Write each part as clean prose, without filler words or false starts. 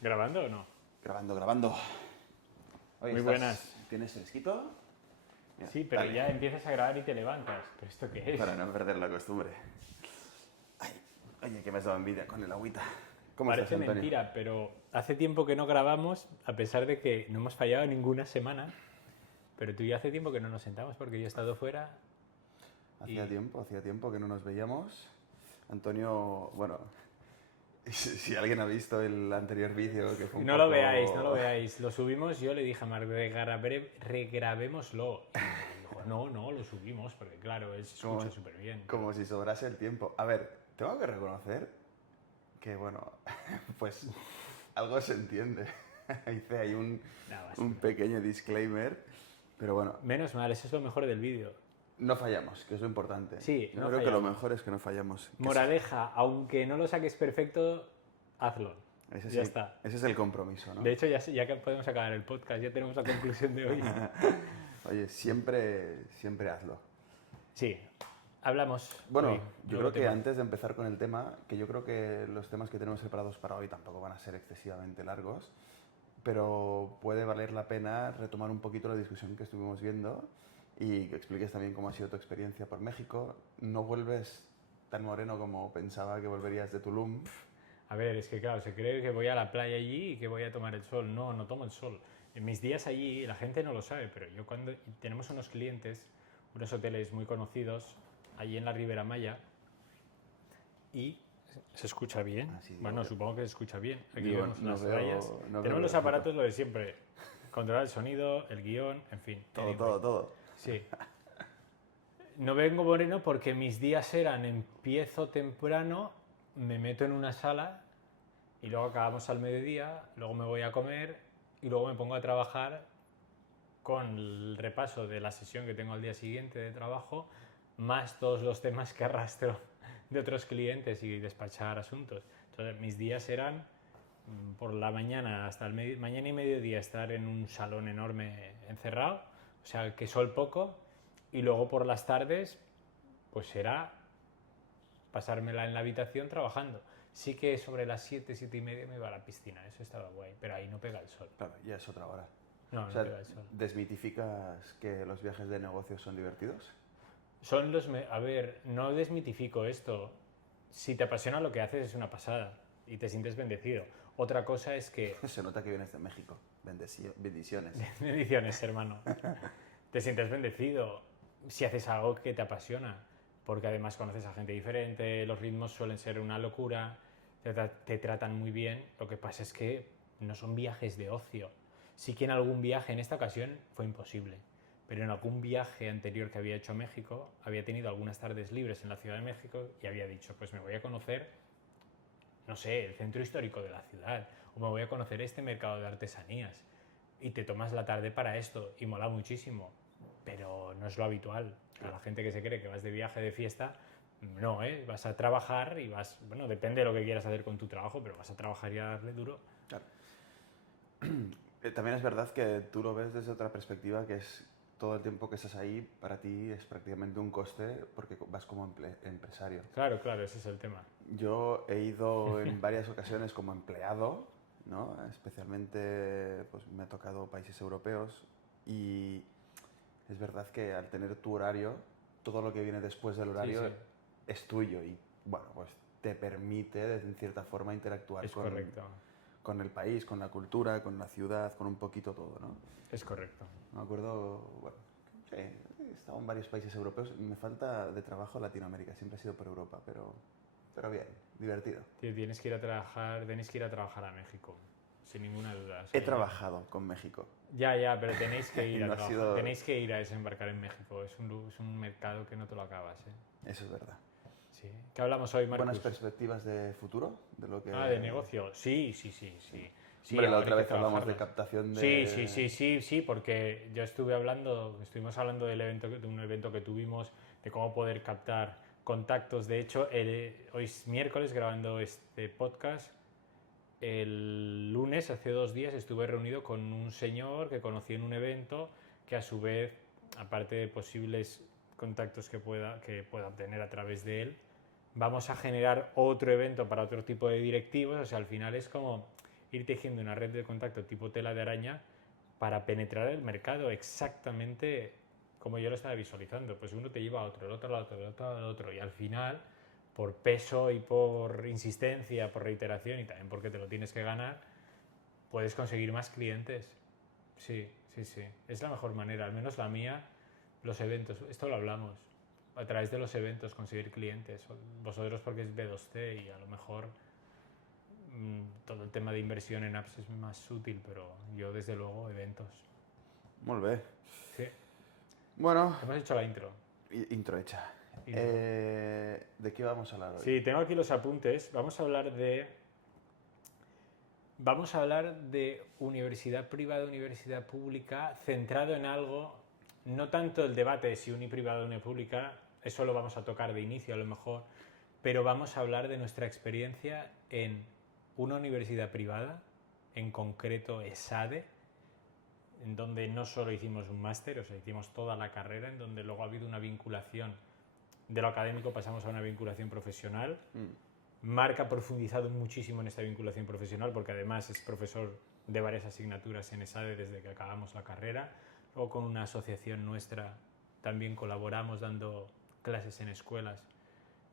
¿Grabando o no? Grabando. Oye, Muy buenas. ¿Tienes fresquito? Mira, Sí, pero dale, ya empiezas a grabar y te levantas. ¿Pero esto qué es? para no perder la costumbre. Ay, oye, que me has dado envidia con el agüita. ¿Cómo estás, Parece Antonio? mentira, pero hace tiempo que no grabamos, a pesar de que no hemos fallado ninguna semana. Pero tú y yo hace tiempo que no nos sentamos porque yo he estado fuera. Hacía tiempo que no nos veíamos. Antonio, bueno, si alguien ha visto el anterior vídeo que fue un No poco... lo veáis, no lo veáis. Lo subimos, yo le dije a Marc, regrabémoslo. Y dijo, no, lo subimos, porque claro, él se escucha súper bien. Como si sobrase el tiempo. A ver, tengo que reconocer que, bueno, pues algo se entiende. Hice ahí un pequeño disclaimer, pero bueno, Menos mal, eso es lo mejor del vídeo. no fallamos, que es lo importante. Sí, Yo no creo que lo fallamos. mejor es que no fallamos. Moraleja, aunque no lo saques perfecto, hazlo. Ya está. Ese es el compromiso, ¿no? De hecho, ya que podemos acabar el podcast, ya tenemos la conclusión de hoy. Oye, siempre hazlo. Sí, hablamos. Bueno, hoy, yo nuevo creo que tema. antes de empezar con el tema, que yo creo que los temas que tenemos preparados para hoy tampoco van a ser excesivamente largos, pero puede valer la pena retomar un poquito la discusión que estuvimos viendo y que expliques también cómo ha sido tu experiencia por México. No vuelves tan moreno como pensaba que volverías de Tulum. A ver, es que claro, se cree que voy a la playa allí y que voy a tomar el sol. No, no tomo el sol. En mis días allí, la gente no lo sabe, pero yo cuando tenemos unos clientes, unos hoteles muy conocidos, allí en la Ribera Maya, y se escucha bien. Ah, sí, digo, Bueno, supongo que se escucha bien. Aquí digo, vemos no las veo- rayas. no veo Tenemos los perfecto. aparatos lo de siempre. Controlar el sonido, el guión, en fin. Anyway. Todo. Sí. No vengo moreno porque mis días eran empiezo temprano, me meto en una sala y luego acabamos al mediodía, luego me voy a comer y luego me pongo a trabajar con el repaso de la sesión que tengo al día siguiente de trabajo, más todos los temas que arrastro de otros clientes y despachar asuntos. Entonces mis días eran por la mañana hasta el mañana y mediodía estar en un salón enorme encerrado, o sea que sol poco, y luego por las tardes pues era pasármela en la habitación trabajando. Sí que sobre las 7 y media me iba a la piscina, eso estaba guay, pero ahí no pega el sol. Claro, ya es otra hora. No, O no sea, pega el sol. ¿desmitificas que los viajes de negocios son divertidos? Son los... A ver, no desmitifico esto. Si te apasiona lo que haces es una pasada y te sientes bendecido. Otra cosa es que... Se nota que vienes de México. Bendiciones. Bendiciones, hermano. Te sientes bendecido si haces algo que te apasiona, porque además conoces a gente diferente, los ritmos suelen ser una locura, te tratan muy bien. Lo que pasa es que no son viajes de ocio. Sí que en algún viaje, en esta ocasión fue imposible, pero en algún viaje anterior que había hecho a México, había tenido algunas tardes libres en la Ciudad de México y había dicho, pues me voy a conocer, no sé, el centro histórico de la ciudad, o me voy a conocer este mercado de artesanías, y te tomas la tarde para esto, y mola muchísimo, pero no es lo habitual. A la gente que se cree que vas de viaje, de fiesta, no, ¿eh? Vas a trabajar y vas, bueno, depende de lo que quieras hacer con tu trabajo, pero vas a trabajar y a darle duro. Claro. También es verdad que tú lo ves desde otra perspectiva, que es todo el tiempo que estás ahí, para ti es prácticamente un coste porque vas como empresario. Claro, claro, ese es el tema. Yo he ido en varias ocasiones como empleado, ¿no? Especialmente pues, me ha tocado países europeos y es verdad que al tener tu horario, todo lo que viene después del horario Sí. es tuyo y bueno, pues te permite en cierta forma interactuar Es correcto, con el país, con la cultura, con la ciudad, con un poquito todo, ¿no? es correcto. Me acuerdo, bueno, sí, he estado en varios países europeos, me falta de trabajo Latinoamérica, siempre he sido por Europa, pero bien, divertido. Tío, tenéis que ir a trabajar a México, sin ninguna duda. O He sea, trabajado con México. Ya, pero tenéis que ir a No ha trabajar, sido- tenéis que ir a desembarcar en México. Es un mercado que no te lo acabas, ¿eh? Eso es verdad. Sí. ¿Qué hablamos hoy, Marcus? ¿Buenas perspectivas de futuro? De lo que... De negocio. Sí. Sí, Hombre, la ahora otra hay que vez hablamos de trabajarlas. captación de... Sí, porque yo estuvimos hablando de un evento que tuvimos, de cómo poder captar contactos. De hecho, hoy es miércoles grabando este podcast. El lunes, hace 2 días, estuve reunido con un señor que conocí en un evento que a su vez, aparte de posibles contactos que pueda obtener a través de él, vamos a generar otro evento para otro tipo de directivos. O sea, al final es como ir tejiendo una red de contacto tipo tela de araña para penetrar el mercado exactamente como yo lo estaba visualizando. Pues uno te lleva a otro, el otro al otro, el otro al otro, y al final, por peso y por insistencia, por reiteración y también porque te lo tienes que ganar, puedes conseguir más clientes. Sí, sí, sí. Es la mejor manera, al menos la mía, los eventos. Esto lo hablamos. A través de los eventos conseguir clientes. Vosotros porque es B2C y a lo mejor todo el tema de inversión en apps es más útil, pero yo desde luego eventos. Molt bé. Sí. Bueno, Hemos hecho la intro. intro hecha. Intro. ¿De qué vamos a hablar hoy? Sí, tengo aquí los apuntes. Vamos a hablar de universidad privada, universidad pública, centrado en algo, no tanto el debate de si uni privada o uni pública, eso lo vamos a tocar de inicio a lo mejor, pero vamos a hablar de nuestra experiencia en una universidad privada, en concreto ESADE, en donde no solo hicimos un máster, o sea, hicimos toda la carrera, en donde luego ha habido una vinculación de lo académico, pasamos a una vinculación profesional. Marc ha profundizado muchísimo en esta vinculación profesional porque además es profesor de varias asignaturas en ESADE desde que acabamos la carrera. Luego con una asociación nuestra también colaboramos dando clases en escuelas,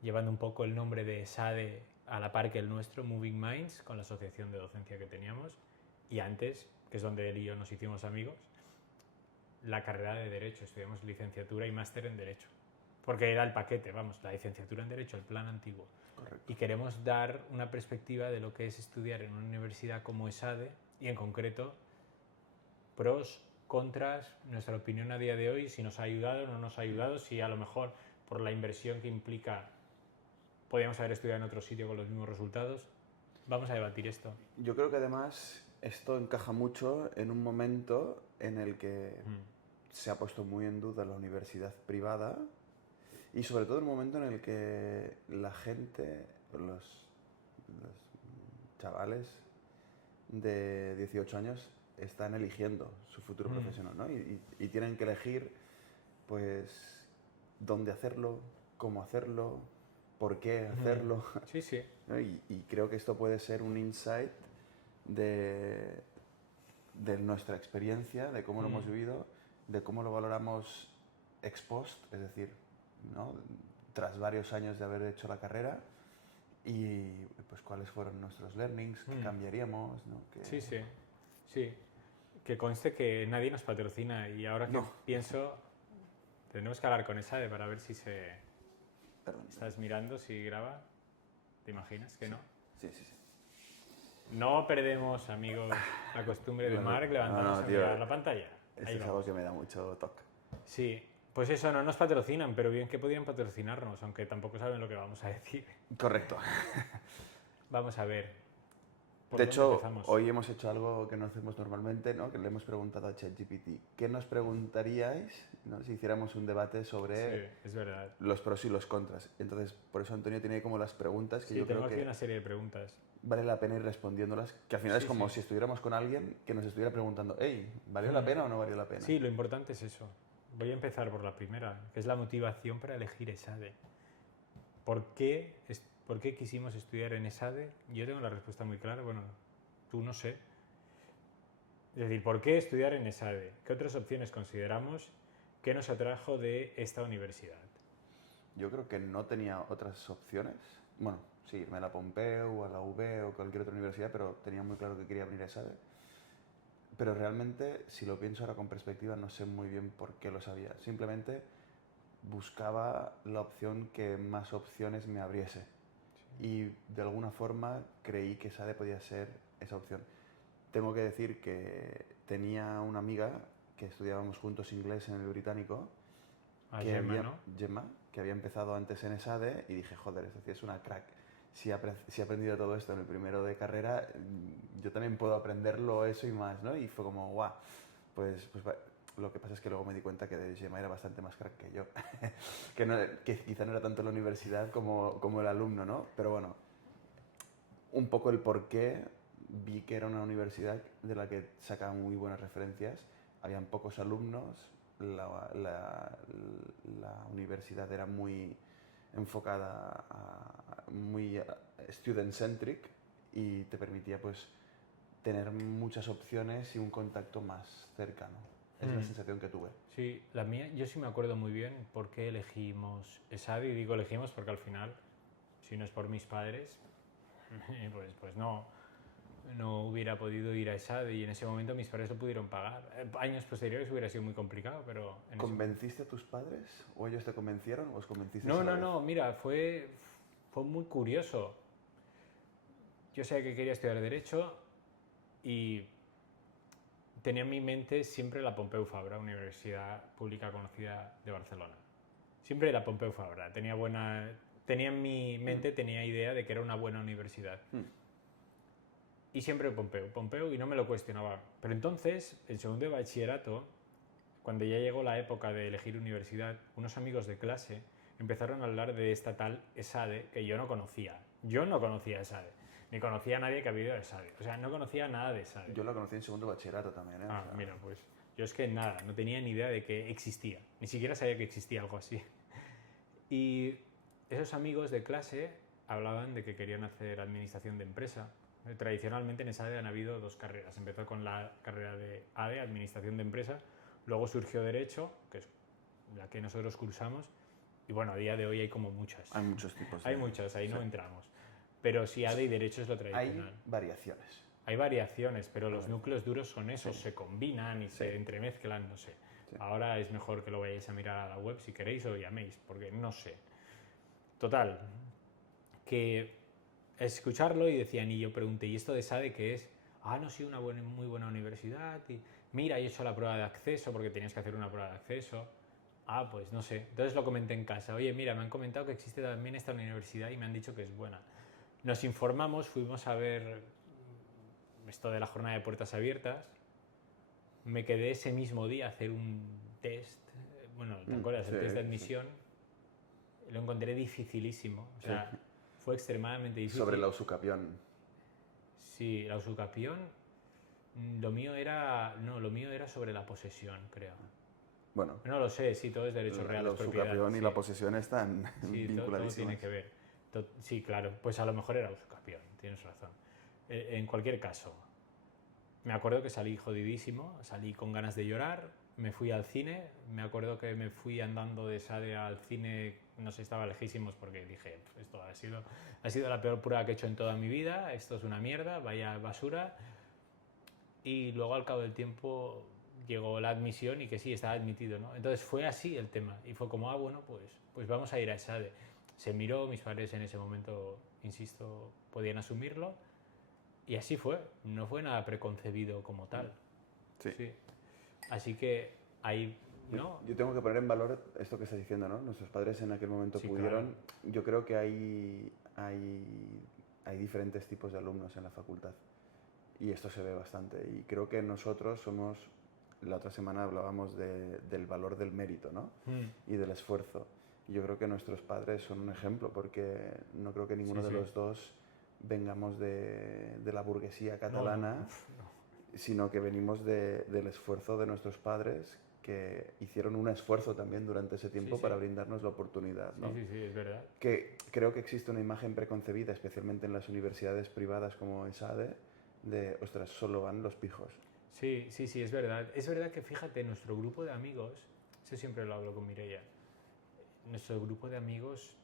llevando un poco el nombre de ESADE a la par que el nuestro, Moving Minds, con la asociación de docencia que teníamos. Y antes, que es donde él y yo nos hicimos amigos, la carrera de Derecho. Estudiamos licenciatura y máster en Derecho. Porque era el paquete, vamos, la licenciatura en Derecho, el plan antiguo. Correcto. Y queremos dar una perspectiva de lo que es estudiar en una universidad como ESADE y en concreto pros, contras, nuestra opinión a día de hoy, si nos ha ayudado o no nos ha ayudado, si a lo mejor por la inversión que implica podríamos haber estudiado en otro sitio con los mismos resultados. Vamos a debatir esto. Yo creo que además esto encaja mucho en un momento en el que se ha puesto muy en duda la universidad privada y sobre todo en un momento en el que la gente, los chavales de 18 años están eligiendo su futuro profesional, ¿no? Y tienen que elegir, pues, dónde hacerlo, cómo hacerlo, por qué hacerlo. Sí, sí. ¿No? Y creo que esto puede ser un insight de nuestra experiencia, de cómo lo hemos vivido, de cómo lo valoramos ex post, es decir, ¿no? Tras varios años de haber hecho la carrera y pues cuáles fueron nuestros learnings, qué cambiaríamos, ¿no? Sí, sí, sí. Que conste que nadie nos patrocina y ahora que pienso, tenemos que hablar con ESADE para ver si se... Perdón. ¿Estás mirando si graba? ¿Te imaginas que no? Sí, sí, sí. No perdemos, amigos, la costumbre de Bueno, Marc levantarnos a tío, mirar la pantalla. Esto Ahí es algo vamos. que me da mucho toque. Sí, pues eso, no nos patrocinan, pero bien que podrían patrocinarnos, aunque tampoco saben lo que vamos a decir. Correcto. Vamos a ver. ¿Por De dónde hecho, empezamos? hoy hemos hecho algo que no hacemos normalmente, ¿no? Que le hemos preguntado a ChatGPT. ¿Qué nos preguntaríais, ¿no? Si hiciéramos un debate sobre Sí, es verdad. los pros y los contras? Entonces, por eso Antonio tiene como las preguntas que Sí, yo tengo creo aquí que una serie de preguntas. vale la pena ir respondiéndolas, que al final Sí, es como sí. si estuviéramos con alguien que nos estuviera preguntando, hey, ¿valió la pena o no valió la pena? Sí, lo importante es eso. Voy a empezar por la primera, que es la motivación para elegir ESADE. ¿Por qué quisimos estudiar en ESADE? Yo tengo la respuesta muy clara, bueno, tú no sé. Es decir, ¿por qué estudiar en ESADE? ¿Qué otras opciones consideramos? ¿Qué nos atrajo de esta universidad? Yo creo que no tenía otras opciones. Bueno, sí, irme a la Pompeu, a la UB o cualquier otra universidad, pero tenía muy claro que quería venir a ESADE. Pero realmente, si lo pienso ahora con perspectiva, no sé muy bien por qué lo sabía. Simplemente buscaba la opción que más opciones me abriese. Y de alguna forma creí que SADE podía ser esa opción. Tengo que decir que tenía una amiga que estudiábamos juntos inglés en el británico, Gemma, que había empezado antes en ESADE y dije, joder, es decir, es una crack. Si he aprendido todo esto en el primero de carrera, yo también puedo aprenderlo eso y más, ¿no? Y fue como, guau, pues lo que pasa es que luego me di cuenta que Gemma era bastante más crack que yo, que quizá no era tanto la universidad como el alumno, ¿no? Pero bueno, un poco el por qué vi que era una universidad de la que sacaba muy buenas referencias, habían pocos alumnos, la universidad era muy enfocada muy student-centric y te permitía pues tener muchas opciones y un contacto más cercano. Es la sensación que tuve. Sí, la mía, yo sí me acuerdo muy bien por qué elegimos ESADE, y digo elegimos porque al final, si no es por mis padres, pues no hubiera podido ir a ESADE, y en ese momento mis padres lo pudieron pagar. Años posteriores hubiera sido muy complicado, pero... ¿Convenciste a tus padres? ¿O ellos te convencieron? ¿O os convenciste? No, mira, fue muy curioso. Yo sabía que quería estudiar Derecho y tenía en mi mente siempre la Pompeu Fabra, universidad pública conocida de Barcelona. Siempre la Pompeu Fabra. Tenía en mi mente, tenía idea de que era una buena universidad. Y siempre Pompeu, y no me lo cuestionaba. Pero entonces, en segundo de bachillerato, cuando ya llegó la época de elegir universidad, unos amigos de clase empezaron a hablar de esta tal ESADE que yo no conocía. Yo no conocía ESADE, ni conocía a nadie que había ido a ESADE. O sea, no conocía nada de ESADE. Yo la conocí en segundo de bachillerato también, ¿eh? Mira, pues yo es que nada, no tenía ni idea de que existía. Ni siquiera sabía que existía algo así. Y esos amigos de clase hablaban de que querían hacer administración de empresa. Tradicionalmente en ESADE han habido dos carreras. Empezó con la carrera de ADE, administración de empresa. Luego surgió Derecho, que es la que nosotros cursamos. Y bueno, a día de hoy hay como muchas. Hay muchos tipos. Hay muchas, ahí no entramos. Pero sí, ADE y Derecho es lo tradicional. Hay variaciones. Hay variaciones, pero los núcleos duros son esos, se combinan y se entremezclan, no sé. Ahora es mejor que lo vayáis a mirar a la web si queréis o llaméis, porque no sé. Total, que escucharlo y decían, y yo pregunté, ¿y esto de SADE qué es? No, sí, muy buena universidad, y mira, he hecho la prueba de acceso, porque tenías que hacer una prueba de acceso. Pues no sé. Entonces lo comenté en casa, oye, mira, me han comentado que existe también esta universidad y me han dicho que es buena. Nos informamos, fuimos a ver esto de la jornada de puertas abiertas. Me quedé ese mismo día a hacer un test, ¿te acuerdas? El test de admisión. Lo encontré dificilísimo, o sea, fue extremadamente difícil. Sobre la usucapión. Sí, la usucapión, lo mío era sobre la posesión, creo. Bueno. No lo sé, sí, todo es derecho real. La usucapión y la posesión están vinculadísimas. Todo tiene que ver. Sí, claro, pues a lo mejor era usucapión, tienes razón. En cualquier caso, me acuerdo que salí jodidísimo, salí con ganas de llorar, me fui al cine, me acuerdo que me fui andando de SADE al cine, no sé, estaba lejísimos porque dije, esto ha sido la peor prueba que he hecho en toda mi vida, esto es una mierda, vaya basura. Y luego al cabo del tiempo llegó la admisión y que sí, estaba admitido, ¿no? Entonces fue así el tema y fue como, bueno, pues vamos a ir a SADE. Se miró, mis padres en ese momento, insisto, podían asumirlo. Y así fue, no fue nada preconcebido como tal. Sí. Así que ahí, ¿no? Yo tengo que poner en valor esto que estás diciendo, ¿no? Nuestros padres en aquel momento pudieron. Claro. Yo creo que hay diferentes tipos de alumnos en la facultad. Y esto se ve bastante. Y creo que nosotros somos, la otra semana hablábamos del valor del mérito, ¿no? Y del esfuerzo. Y yo creo que nuestros padres son un ejemplo, porque no creo que ninguno de los dos vengamos de la burguesía catalana, sino que venimos del esfuerzo de nuestros padres, que hicieron un esfuerzo también durante ese tiempo para brindarnos la oportunidad, ¿no? Sí, es verdad. Que creo que existe una imagen preconcebida, especialmente en las universidades privadas como ESADE, de, ostras, solo van los pijos. Sí, es verdad. Es verdad que, fíjate, nuestro grupo de amigos, eso siempre lo hablo con Mireia, nuestro grupo de amigos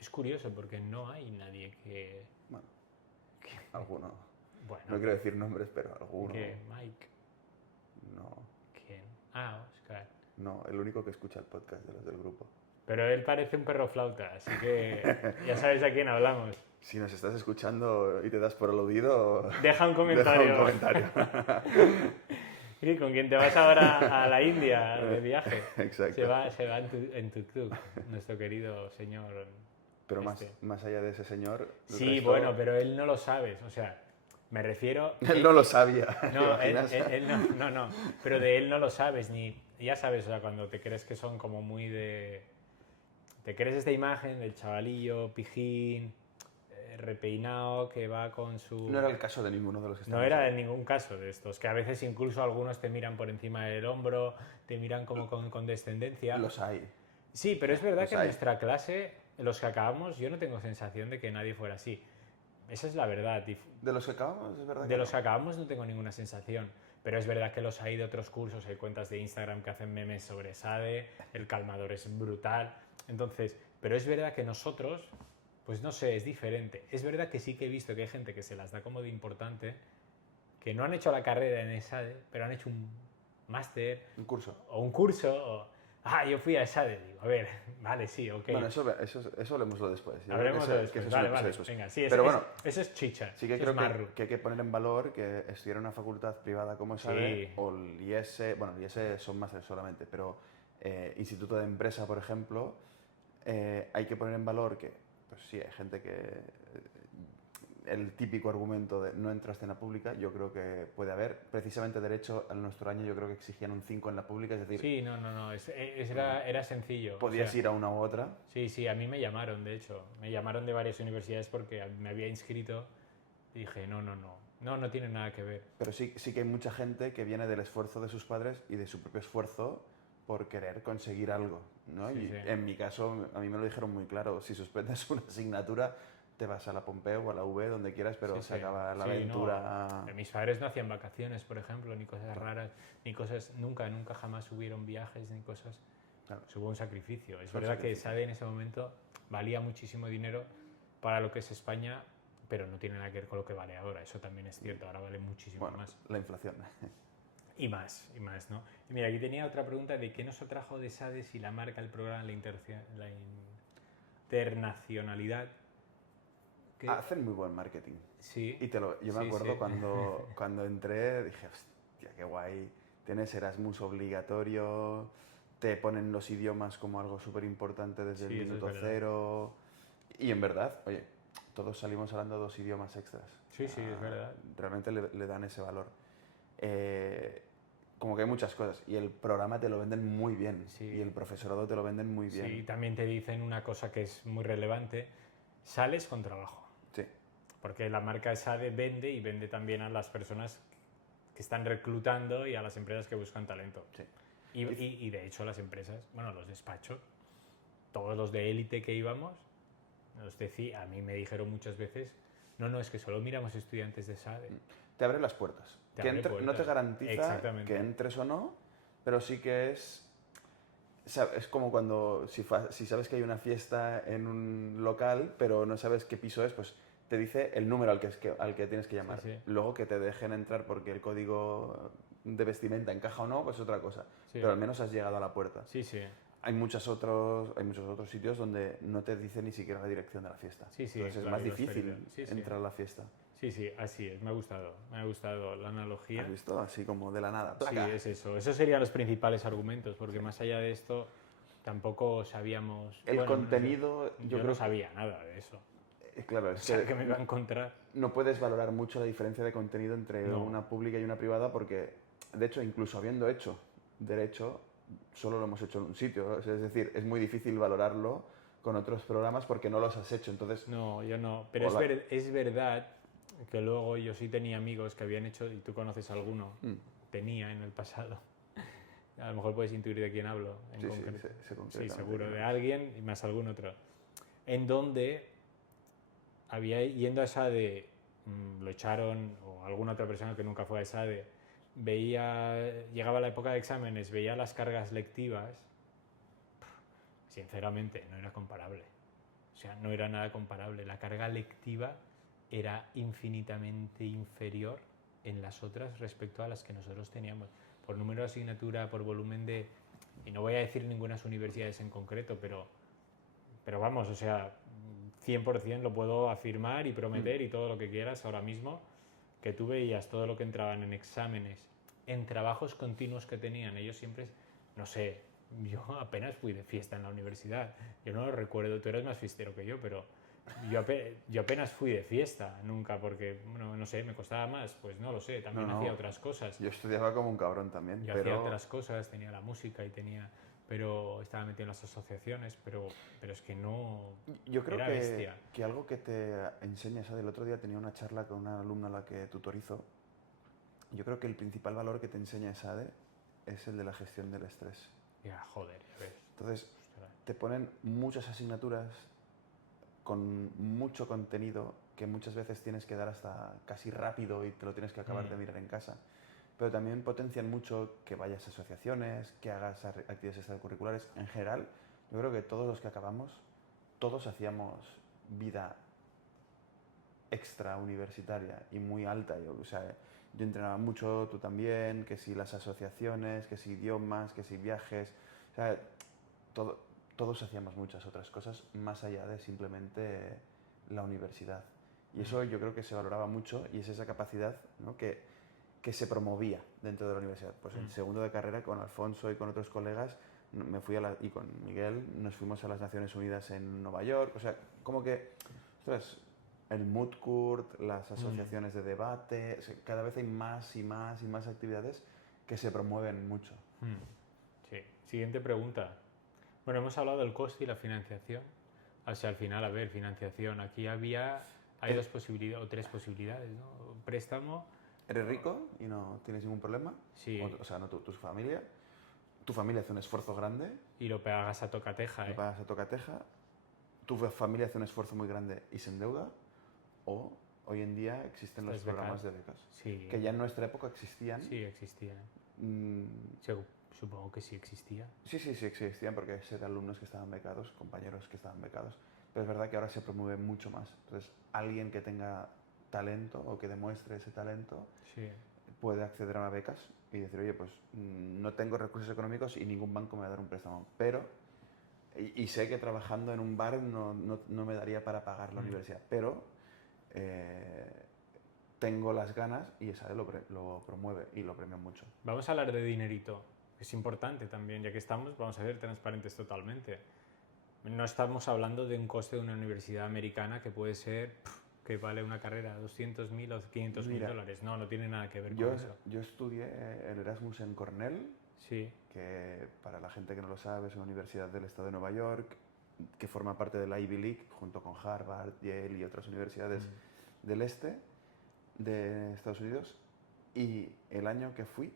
es curioso porque no hay nadie que... Bueno, alguno. Bueno, no quiero decir nombres, pero alguno. ¿Qué? ¿Mike? No. ¿Quién? Oscar. No, el único que escucha el podcast de los del grupo. Pero él parece un perro flauta, así que ya sabes a quién hablamos. Si nos estás escuchando y te das por aludido... Deja un comentario. Y con quien te vas ahora a la India de viaje. Exacto. Se va en tuk-tuk, nuestro querido señor. Pero más allá de ese señor... Sí, resto... bueno, pero él no lo sabe. O sea, me refiero... Él no lo sabía. No, él no. Pero de él no lo sabes, ni... Ya sabes, o sea, cuando te crees que son como muy de... Te crees esta imagen del chavalillo, pijín, repeinado, que va con su... No era el caso de ninguno de los que estaban. No era en ningún caso de estos, que a veces incluso algunos te miran por encima del hombro, te miran como con descendencia. Los hay. Sí, pero es verdad que en nuestra clase, los que acabamos, yo no tengo sensación de que nadie fuera así. esa es la verdad. De los que acabamos, es verdad De que los que no. acabamos no tengo ninguna sensación, pero es verdad que los hay de otros cursos, hay cuentas de Instagram que hacen memes sobre SADE, el calmador es brutal, entonces, pero es verdad que nosotros, pues no sé, es diferente. Es verdad que sí que he visto que hay gente que se las da como de importante, que no han hecho la carrera en SADE, pero han hecho un máster Un curso. o un curso, yo fui a SADE, digo, a ver, vale, sí, ok. Bueno, eso hablemoslo después. Yo creo Habremos que de eso después, es un vale, episodio vale, después. venga, sí, Pero bueno, eso es chicha, sí que eso creo es marru. que hay que poner en valor que estudiar en una facultad privada como SADE Sí. o el IES, bueno, el IES son másteres solamente, pero Instituto de Empresa, por ejemplo, hay que poner en valor que, pues sí, hay gente que el típico argumento de no entraste en la pública, yo creo que puede haber. Precisamente derecho, en nuestro año yo creo que exigían un 5 en la pública, es decir, Sí, no, era sencillo. podías ir a una u otra. Sí, sí, a mí me llamaron, de hecho. Me llamaron de varias universidades porque me había inscrito y dije, no tiene nada que ver. Pero sí que hay mucha gente que viene del esfuerzo de sus padres y de su propio esfuerzo por querer conseguir algo, ¿no? Sí, Y sí. en mi caso, a mí me lo dijeron muy claro, si suspendes una asignatura, te vas a la Pompeu o a la UB, donde quieras, pero Sí, se sí. acaba la Sí, aventura. no. Mis padres no hacían vacaciones, por ejemplo, ni cosas raras, ni cosas, nunca jamás hubieron viajes, ni cosas. Claro, Hubo un sacrificio. Es fue un verdad que sacrificio. SADE en ese momento valía muchísimo dinero para lo que es España, pero no tiene nada que ver con lo que vale ahora. Eso también es cierto, ahora vale muchísimo Bueno, más. la inflación. Y más, ¿no? Y mira, aquí tenía otra pregunta de qué nos atrajo de SADE si la marca, el programa, la internacionalidad. Que, Hacen muy buen marketing. sí, Y yo me sí, acuerdo sí. cuando entré, dije, hostia, qué guay, tienes Erasmus obligatorio, te ponen los idiomas como algo súper importante desde el Sí, eso es minuto verdad. cero. Y en verdad, oye, todos salimos hablando 2 idiomas extras. Sí, sí, es verdad. Realmente le dan ese valor. Como que hay muchas cosas. Y el programa te lo venden muy bien. Sí. Y el profesorado te lo venden muy bien. Sí, también te dicen una cosa que es muy relevante, sales con trabajo. Sí. Porque la marca SADE vende y vende también a las personas que están reclutando y a las empresas que buscan talento. Sí. Y de hecho las empresas, bueno, los despachos, todos los de élite que íbamos, a mí me dijeron muchas veces, no, es que solo miramos estudiantes de SADE. Te abre las puertas. Te abre No te puertas. garantiza Exactamente. que entres o no, pero sí que es como cuando si sabes que hay una fiesta en un local, pero no sabes qué piso es, pues te dice el número al que tienes que llamar. Sí, sí. Luego que te dejen entrar porque el código de vestimenta encaja o no, pues es otra cosa. Sí. Pero al menos has llegado a la puerta. Sí, sí. Hay muchos otros sitios donde no te dice ni siquiera la dirección de la fiesta. Sí, sí, Entonces claro, es más y los difícil perfiles. Sí, sí. entrar a la fiesta. Sí, así es, me ha gustado la analogía. ¿Has visto? Así como de la nada. Sí, ¡Placa! es eso. Esos serían los principales argumentos, porque más allá de esto tampoco sabíamos... El bueno, contenido, yo creo no sabía nada de eso. Claro, O es sea, que me iba a encontrar. no puedes valorar mucho la diferencia de contenido entre No. una pública y una privada porque, de hecho, incluso habiendo hecho derecho, solo lo hemos hecho en un sitio. Es decir, es muy difícil valorarlo con otros programas porque no los has hecho. Entonces, No, yo no. Pero Hola. es verdad que luego yo sí tenía amigos que habían hecho, y tú conoces alguno, tenía en el pasado. A lo mejor puedes intuir de quién hablo en sí, concreto. sé Sí, concretamente seguro, quién de es. alguien y más algún otro. En donde había yendo a SADE, lo echaron, o alguna otra persona que nunca fue a SADE, llegaba la época de exámenes, veía las cargas lectivas, sinceramente no era comparable. O sea, no era nada comparable. La carga lectiva era infinitamente inferior en las otras respecto a las que nosotros teníamos. Por número de asignatura, por volumen de... Y no voy a decir ninguna universidades en concreto, pero vamos, o sea, 100% lo puedo afirmar y prometer y todo lo que quieras ahora mismo, que tú veías todo lo que entraban en exámenes, en trabajos continuos que tenían. Ellos siempre, no sé, yo apenas fui de fiesta en la universidad. Yo no lo recuerdo, tú eres más fiestero que yo, pero yo apenas fui de fiesta, nunca, porque, bueno, no sé, me costaba más, pues no lo sé, también No, hacía otras cosas. Yo estudiaba como un cabrón también, Yo pero hacía otras cosas, tenía la música y pero estaba metido en las asociaciones, pero es que no... yo creo era bestia. que algo que te enseña, ¿sabes? El otro día tenía una charla con una alumna a la que tutorizo. Yo creo que el principal valor que te enseña SADE es el de la gestión del estrés. Ya, joder, a ver. Entonces, Ostras. te ponen muchas asignaturas con mucho contenido que muchas veces tienes que dar hasta casi rápido y te lo tienes que acabar de mirar en casa. Pero también potencian mucho que vayas a asociaciones, que hagas actividades extracurriculares. En general, yo creo que todos los que acabamos, todos hacíamos vida extra universitaria y muy alta. O sea, yo entrenaba mucho, tú también, que si las asociaciones, que si idiomas, que si viajes. O sea, todos hacíamos muchas otras cosas más allá de simplemente la universidad. Y eso yo creo que se valoraba mucho y es esa capacidad, ¿no?, que se promovía dentro de la universidad. Pues en segundo de carrera, con Alfonso y con otros colegas, me fui y con Miguel, nos fuimos a las Naciones Unidas en Nueva York. O sea, como que, ostras, el Moot Court, las asociaciones de debate, o sea, cada vez hay más y más y más actividades que se promueven mucho. Sí. Siguiente pregunta. Bueno, hemos hablado del coste y la financiación. O sea, al final, a ver, financiación. Aquí hay dos posibilidades, o tres posibilidades, ¿no? Préstamo. ¿Eres rico y no tienes ningún problema? Sí. O sea, no tu familia. Tu familia hace un esfuerzo grande. Y lo pagas a tocateja, Lo pagas a tocateja. Tu familia hace un esfuerzo muy grande y se endeuda. O hoy en día existen los programas de becas. Sí. Que ya en nuestra época existían. Sí, existían. Supongo que sí existía. Sí existían, porque sé de alumnos que estaban becados, compañeros que estaban becados. Pero es verdad que ahora se promueve mucho más. Entonces, alguien que tenga talento o que demuestre ese talento puede acceder a becas y decir, oye, pues no tengo recursos económicos y ningún banco me va a dar un préstamo. Pero, y sé que trabajando en un bar no me daría para pagar la universidad, pero tengo las ganas y esa lo promueve y lo premia mucho. Vamos a hablar de dinerito. Es importante también, ya que estamos, vamos a ser transparentes totalmente. No estamos hablando de un coste de una universidad americana que puede ser, que vale una carrera 200.000 o 500.000 dólares. No tiene nada que ver con eso. Yo estudié el Erasmus en Cornell, que para la gente que no lo sabe es una universidad del estado de Nueva York, que forma parte de la Ivy League, junto con Harvard, Yale y otras universidades del este de Estados Unidos. Y el año que fui,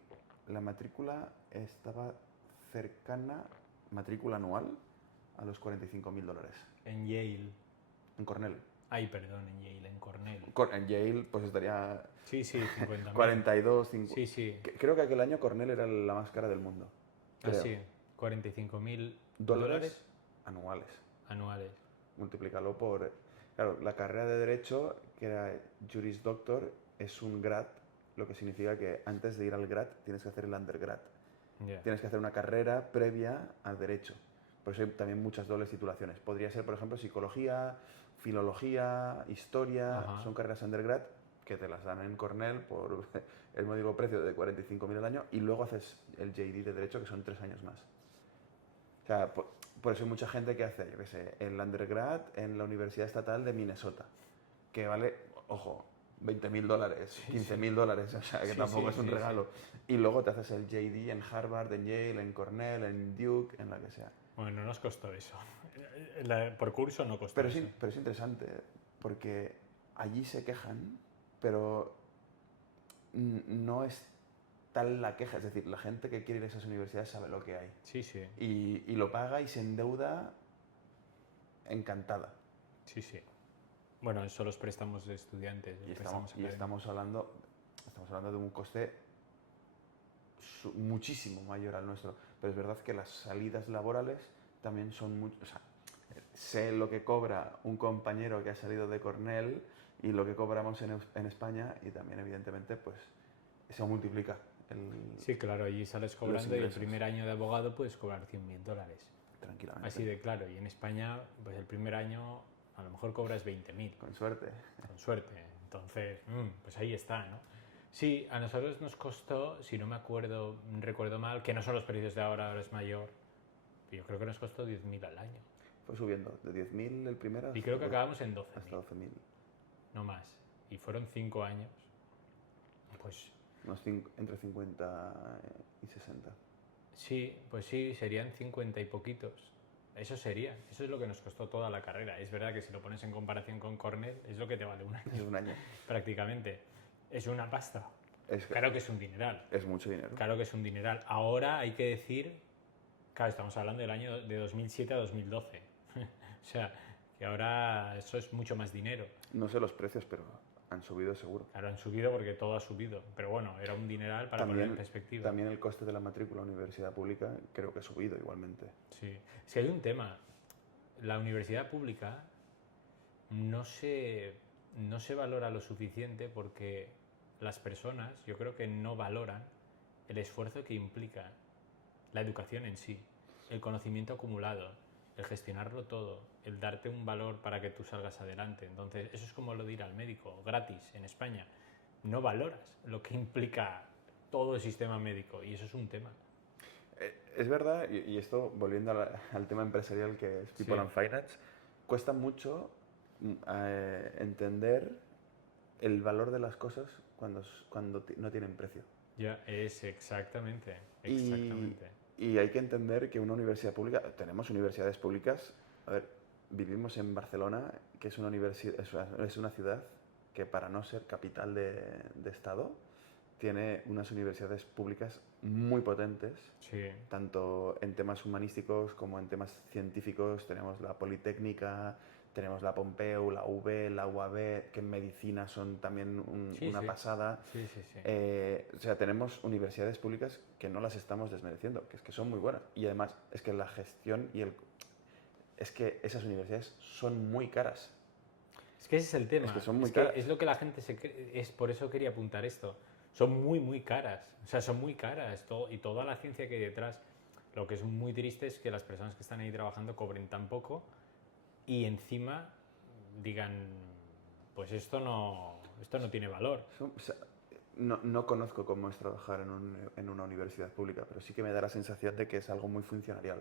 la matrícula estaba cercana, matrícula anual, a los $45.000. En Yale. En Cornell. Ay, perdón, en Yale, en Cornell. En Yale pues estaría... Sí, 50.000. 42, 50... Sí. Creo que aquel año Cornell era la más cara del mundo. Ah, sí. $45.000 anuales. Anuales. Multiplícalo por... Claro, la carrera de Derecho, que era Juris Doctor, es un grad, lo que significa que antes de ir al grad tienes que hacer el undergrad. Tienes que hacer una carrera previa al Derecho. Por eso hay también muchas dobles titulaciones. Podría ser, por ejemplo, Psicología, Filología, Historia. Son carreras undergrad que te las dan en Cornell por el módico precio de $45.000 al año y luego haces el JD de Derecho, que son 3 años más. O sea, por eso hay mucha gente que hace, yo qué sé, el undergrad en la Universidad Estatal de Minnesota, que vale, ojo, $20.000, $15.000, o sea, que tampoco es un regalo. Y luego te haces el JD en Harvard, en Yale, en Cornell, en Duke, en la que sea. Bueno, no nos costó eso. Por curso no costó eso. Pero es interesante, porque allí se quejan, pero no es tal la queja. Es decir, la gente que quiere ir a esas universidades sabe lo que hay. Sí. Y lo paga y se endeuda encantada. Sí. Bueno, eso los préstamos de estudiantes. Y estamos hablando de un coste muchísimo mayor al nuestro. Pero es verdad que las salidas laborales también son mucho... O sea, sé lo que cobra un compañero que ha salido de Cornell y lo que cobramos en España, y también evidentemente pues se multiplica. Sí, claro, allí sales cobrando y el primer año de abogado puedes cobrar $100.000. Tranquilamente. Así de claro. Y en España, pues el primer año a lo mejor cobras 20.000. Con suerte. Con suerte. Entonces, pues ahí está, ¿no? Sí, a nosotros nos costó, si no recuerdo mal, que no son los precios de ahora es mayor, yo creo que nos costó 10.000 al año. Fue subiendo, de 10.000 el primero. Y creo que acabamos en 12.000. Hasta 12.000. No más. Y fueron 5 años. Pues... entre 50 y 60. Sí, pues sí, serían 50 y poquitos. Eso es lo que nos costó toda la carrera. Es verdad que si lo pones en comparación con Cornell, es lo que te vale un año. Un año. Prácticamente. Es una pasta. Claro que es un dineral. Es mucho dinero. Claro que es un dineral. Ahora hay que decir, claro, estamos hablando del año de 2007 a 2012. O sea, que que ahora eso es mucho más dinero. No sé los precios, pero han subido seguro. Claro, han subido porque todo ha subido, pero bueno, era un dineral para poner en perspectiva. También el coste de la matrícula a la universidad pública creo que ha subido igualmente. Sí, es que hay un tema. La universidad pública no se valora lo suficiente porque las personas, yo creo que no valoran el esfuerzo que implica la educación en sí, el conocimiento acumulado, el gestionarlo todo, el darte un valor para que tú salgas adelante. Entonces, eso es como lo de ir al médico, gratis en España. No valoras lo que implica todo el sistema médico y eso es un tema. Es verdad, y esto volviendo al tema empresarial que es People and Finance, cuesta mucho entender el valor de las cosas cuando no tienen precio. Ya, es exactamente. Y hay que entender que una universidad pública, tenemos universidades públicas, a ver, vivimos en Barcelona, que es una ciudad que para no ser capital de Estado, tiene unas universidades públicas muy potentes, Sí. tanto en temas humanísticos como en temas científicos. Tenemos la Politécnica, tenemos la Pompeu, la UB, la UAB, que en medicina son también una pasada. Sí. O sea, tenemos universidades públicas que no las estamos desmereciendo, que es que son muy buenas. Y además es que la gestión es que esas universidades son muy caras. Es que ese es el tema. Es que son muy caras. Es lo que la gente es por eso quería apuntar esto. Son muy caras. O sea, son muy caras. Y toda la ciencia que hay detrás. Lo que es muy triste es que las personas que están ahí trabajando cobren tan poco y encima digan, pues esto no tiene valor. O sea, no conozco cómo es trabajar en una universidad pública, pero sí que me da la sensación de que es algo muy funcionarial.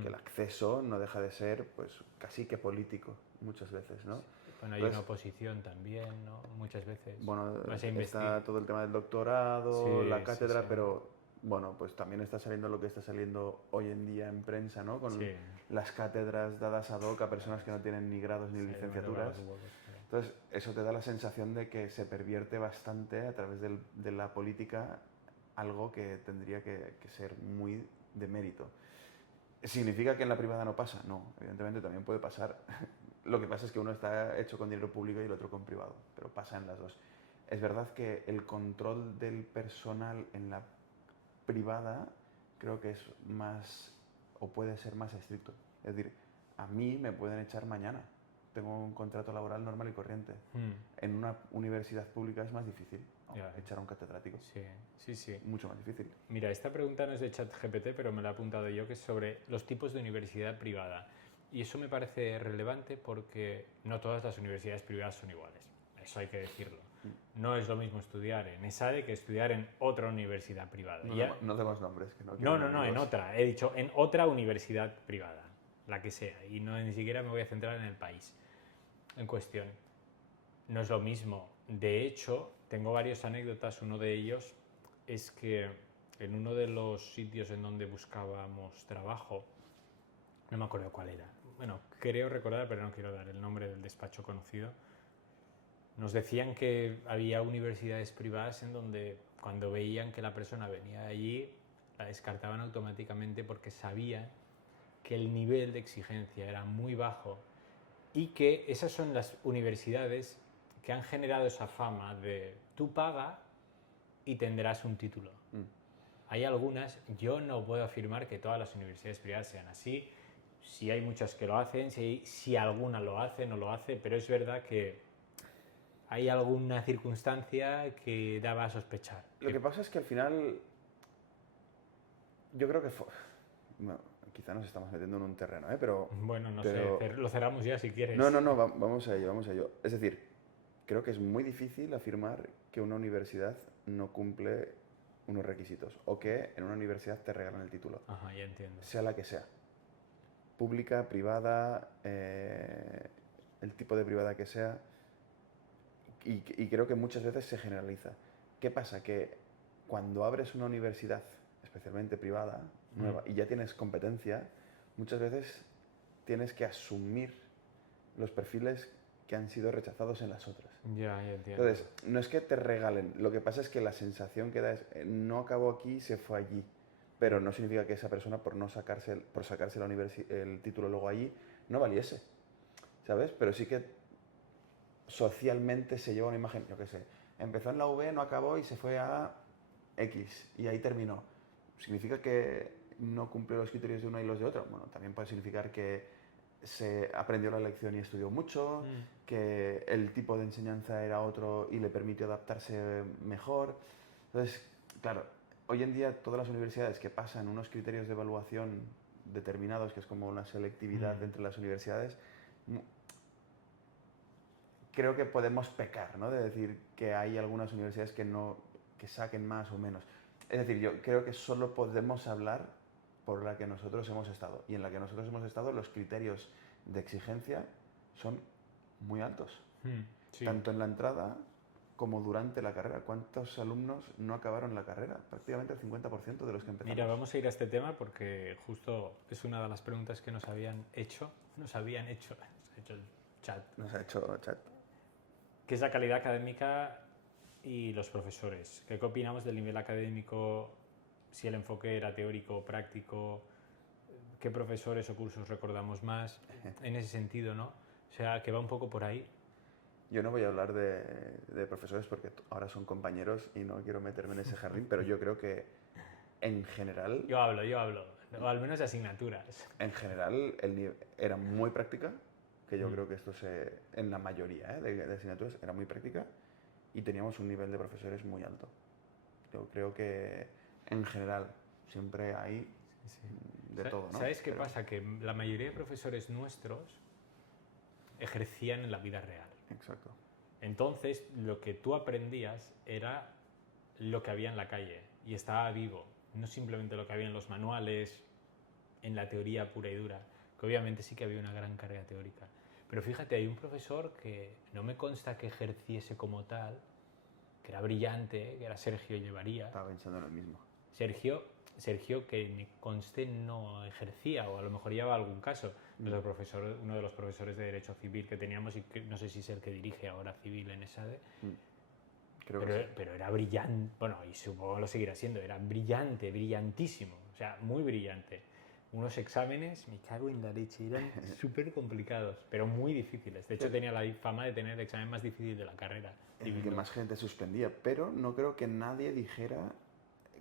Que el acceso no deja de ser, pues, casi que político, muchas veces, ¿no? Bueno, hay una oposición también, ¿no? Muchas veces. Bueno, está todo el tema del doctorado, la cátedra, pero bueno, pues también está saliendo lo que está saliendo hoy en día en prensa, ¿no? Con las cátedras dadas ad hoc a personas que no tienen ni grados ni licenciaturas. Entonces, eso te da la sensación de que se pervierte bastante a través de la política algo que tendría que ser muy de mérito. ¿Significa que en la privada no pasa? No, evidentemente también puede pasar. Lo que pasa es que uno está hecho con dinero público y el otro con privado, pero pasa en las dos. Es verdad que el control del personal en la privada creo que es más, o puede ser más estricto. Es decir, a mí me pueden echar mañana. Tengo un contrato laboral normal y corriente. En una universidad pública es más difícil echar a un catedrático. Sí. Mucho más difícil. Mira, esta pregunta no es de ChatGPT, pero me la he apuntado yo, que es sobre los tipos de universidad privada. Y eso me parece relevante porque no todas las universidades privadas son iguales. Eso hay que decirlo. No es lo mismo estudiar en ESADE que estudiar en otra universidad privada. No demos nombres. Que no, en otra. He dicho en otra universidad privada, la que sea. Y ni siquiera me voy a centrar en el país en cuestión. No es lo mismo. De hecho, tengo varias anécdotas. Uno de ellos es que en uno de los sitios en donde buscábamos trabajo, no me acuerdo cuál era. Bueno, creo recordar, pero no quiero dar el nombre del despacho conocido. Nos decían que había universidades privadas en donde cuando veían que la persona venía de allí, la descartaban automáticamente porque sabían que el nivel de exigencia era muy bajo y que esas son las universidades que han generado esa fama de tú paga y tendrás un título. Hay algunas, yo no puedo afirmar que todas las universidades privadas sean así. Si hay muchas que lo hacen, si alguna lo hace, no lo hace, pero es verdad que hay alguna circunstancia que daba a sospechar. Lo que pasa es que al final, yo creo que quizá nos estamos metiendo en un terreno, pero... Bueno, no sé, lo cerramos ya si quieres. No, vamos a ello. Es decir, creo que es muy difícil afirmar que una universidad no cumple unos requisitos o que en una universidad te regalan el título. Ajá, ya entiendo. Sea la que sea. Pública, privada, el tipo de privada que sea. Y creo que muchas veces se generaliza. ¿Qué pasa? Que cuando abres una universidad, especialmente privada, nueva, y ya tienes competencia, muchas veces tienes que asumir los perfiles que han sido rechazados en las otras. Ya entiendo. Entonces, no es que te regalen, lo que pasa es que la sensación que da es, no acabó aquí, se fue allí. Pero no significa que esa persona, por sacarse el título luego allí, no valiese. ¿sabes? Pero sí que socialmente se lleva una imagen, yo qué sé, empezó en la UB, no acabó y se fue a X y ahí terminó. ¿Significa que no cumplió los criterios de uno y los de otro? Bueno, también puede significar que se aprendió la lección y estudió mucho, que el tipo de enseñanza era otro y le permitió adaptarse mejor. Entonces, claro, hoy en día todas las universidades que pasan unos criterios de evaluación determinados, que es como una selectividad entre las universidades, creo que podemos pecar, ¿no? De decir que hay algunas universidades que no que saquen más o menos. Es decir, yo creo que solo podemos hablar por la que nosotros hemos estado. Y en la que nosotros hemos estado, los criterios de exigencia son muy altos. Sí. Tanto en la entrada como durante la carrera. ¿Cuántos alumnos no acabaron la carrera? Prácticamente el 50% de los que empezamos. Mira, vamos a ir a este tema porque justo es una de las preguntas que nos habían hecho el chat. Nos ha hecho chat. ¿Qué es la calidad académica y los profesores? ¿Qué opinamos del nivel académico? Si el enfoque era teórico o práctico, ¿qué profesores o cursos recordamos más? En ese sentido, ¿no? O sea, que va un poco por ahí. Yo no voy a hablar de profesores porque ahora son compañeros y no quiero meterme en ese jardín, pero yo creo que en general... Yo hablo, o al menos de asignaturas. En general era muy práctica, que yo creo que esto en la mayoría de asignaturas era muy práctica y teníamos un nivel de profesores muy alto. Yo creo que en general siempre hay de todo, ¿no? ¿Sabes qué pasa? Que la mayoría de profesores nuestros ejercían en la vida real. Exacto. Entonces, lo que tú aprendías era lo que había en la calle y estaba vivo, no simplemente lo que había en los manuales, en la teoría pura y dura, que obviamente sí que había una gran carga teórica. Pero fíjate, hay un profesor que no me consta que ejerciese como tal, que era brillante, que era Sergio Llevaría. Estaba pensando en el mismo. Sergio, que me conste no ejercía, o a lo mejor llevaba algún caso. Uno de los profesores de Derecho Civil que teníamos, y que no sé si es el que dirige ahora Civil en ESADE, pero era brillante, bueno, y supongo que lo seguirá siendo, era brillante, brillantísimo, o sea, muy brillante. Unos exámenes, me cago en la leche, eran súper complicados, pero muy difíciles. De hecho, tenía la fama de tener el examen más difícil de la carrera. El que más gente suspendía, pero no creo que nadie dijera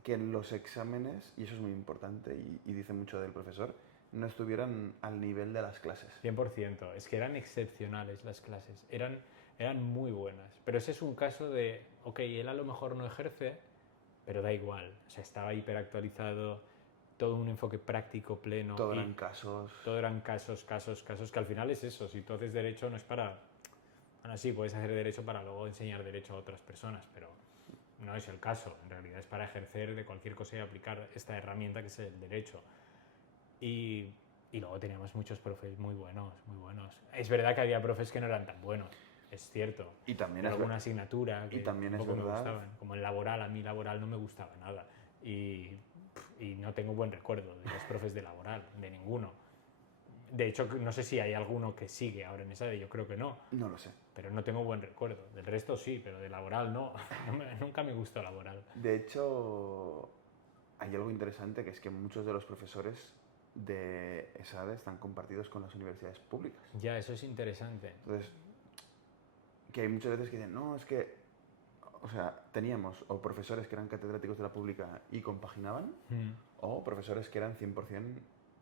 que los exámenes, y eso es muy importante y dice mucho del profesor, no estuvieran al nivel de las clases. 100%, es que eran excepcionales las clases, eran muy buenas. Pero ese es un caso de, ok, él a lo mejor no ejerce, pero da igual, o sea, estaba hiperactualizado, todo un enfoque práctico pleno. Todo eran casos. Todo eran casos, que al final es eso, si tú haces derecho no es para... Bueno, sí, puedes hacer derecho para luego enseñar derecho a otras personas, pero no es el caso, en realidad es para ejercer de cualquier cosa y aplicar esta herramienta que es el derecho. Y luego teníamos muchos profes muy buenos, muy buenos. Es verdad que había profes que no eran tan buenos, es cierto. Y también es alguna asignatura que también tampoco es me gustaban. Como el laboral, a mí laboral no me gustaba nada. Y no tengo buen recuerdo de los profes de laboral, de ninguno. De hecho, no sé si hay alguno que sigue ahora en ESADE, yo creo que no. No lo sé. Pero no tengo buen recuerdo. Del resto sí, pero de laboral no. Nunca me gustó laboral. De hecho, hay algo interesante que es que muchos de los profesores de ESADE están compartidos con las universidades públicas. Ya, eso es interesante. Entonces, que hay muchas veces que dicen, no, es que, o sea, teníamos o profesores que eran catedráticos de la pública y compaginaban, o profesores que eran 100%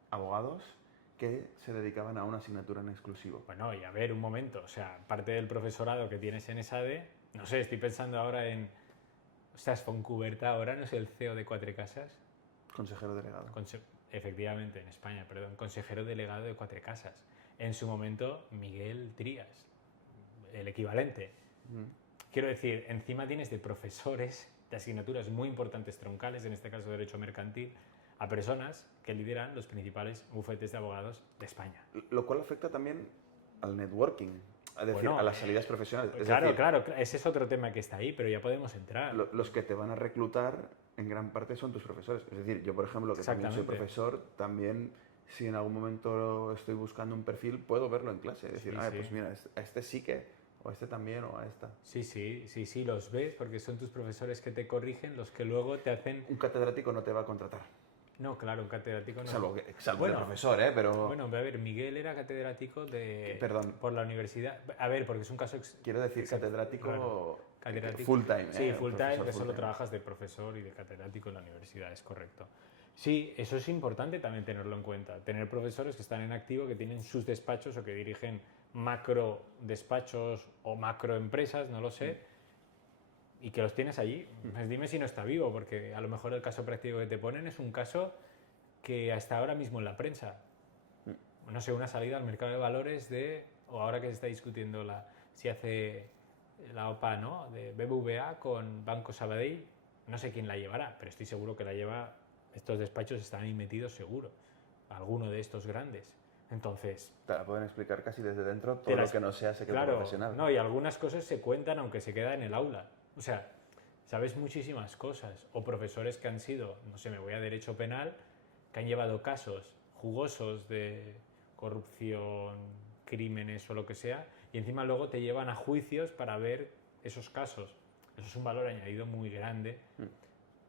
abogados que se dedicaban a una asignatura en exclusivo. Bueno, y a ver, un momento, o sea, parte del profesorado que tienes en ESADE, no sé, estoy pensando ahora en... Ostras, Foncuberta ahora no es el CEO de Cuatro Casas. Consejero delegado. Efectivamente, en España, perdón, consejero delegado de Cuatro Casas. En su momento, Miguel Trías, el equivalente. Quiero decir, encima tienes de profesores de asignaturas muy importantes troncales, en este caso Derecho Mercantil, a personas que lideran los principales bufetes de abogados de España. Lo cual afecta también al networking, es decir, a las salidas profesionales. Claro, ese es otro tema que está ahí, pero ya podemos entrar. Los que te van a reclutar en gran parte son tus profesores. Es decir, yo, por ejemplo, que también soy profesor, también si en algún momento estoy buscando un perfil, puedo verlo en clase. Es decir, pues mira, a este sí que, o a este también, o a esta. Sí, los ves porque son tus profesores que te corrigen, los que luego te hacen... Un catedrático no te va a contratar. No, claro, un catedrático no. Salvo el profesor, ¿eh? Pero... Bueno, a ver, Miguel era catedrático de... Perdón. Por la universidad. A ver, porque es un caso... Quiero decir catedrático, claro, catedrático full time, ¿eh? Sí, full time, que full solo time. trabajas de profesor y de catedrático en la universidad, es correcto. Sí, eso es importante también tenerlo en cuenta. Tener profesores que están en activo, que tienen sus despachos o que dirigen macro despachos o macro empresas, no lo sé, y que los tienes allí. Pues dime si no está vivo, porque a lo mejor el caso práctico que te ponen es un caso que hasta ahora mismo en la prensa, no sé, una salida al mercado de valores o ahora que se está discutiendo si hace la OPA, ¿no?, de BBVA con Banco Sabadell, no sé quién la llevará, pero estoy seguro que la lleva, estos despachos están ahí metidos seguro, alguno de estos grandes. Entonces... Te la pueden explicar casi desde dentro todo lo que no sea secreto profesional. No, y algunas cosas se cuentan aunque se queda en el aula. O sea, sabes muchísimas cosas. O profesores que han sido, no sé, me voy a derecho penal, que han llevado casos jugosos de corrupción, crímenes o lo que sea, y encima luego te llevan a juicios para ver esos casos. Eso es un valor añadido muy grande.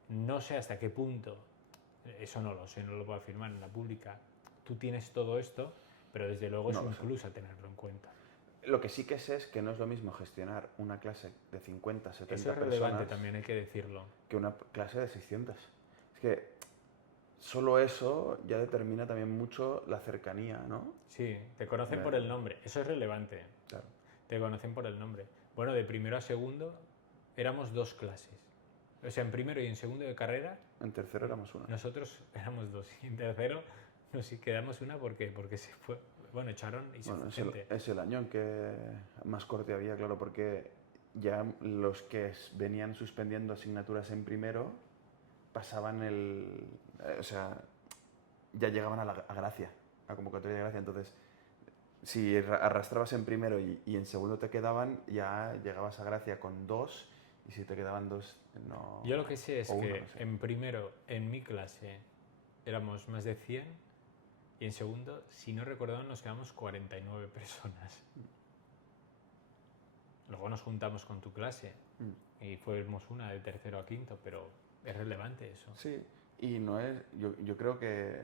No sé hasta qué punto, eso no lo sé, no lo puedo afirmar en la pública, tú tienes todo esto, pero desde luego es un plus a tenerlo en cuenta. Lo que sí que sé es que no es lo mismo gestionar una clase de 50, 70 personas... Eso es relevante también, hay que decirlo. ...que una clase de 600. Es que solo eso ya determina también mucho la cercanía, ¿no? Sí, te conocen por el nombre, eso es relevante. Claro. Te conocen por el nombre. Bueno, de primero a segundo éramos 2 clases. O sea, en primero y en segundo de carrera... En tercero éramos una. Nosotros éramos 2 y en tercero nos quedamos una porque se fue... Bueno, echaron y se fue gente. Es el año en que más corte había, claro, porque ya los que venían suspendiendo asignaturas en primero pasaban o sea, ya llegaban a Gracia, a convocatoria de Gracia. Entonces, si arrastrabas en primero y en segundo te quedaban, ya llegabas a Gracia con 2, y si te quedaban 2, no... Yo lo que sé es que no sé. en primero, en mi clase, éramos más de 100, y en segundo, si no recuerdo, nos quedamos 49 personas. Luego nos juntamos con tu clase y fuimos una de tercero a quinto, pero es relevante eso. Sí, y no es... Yo creo que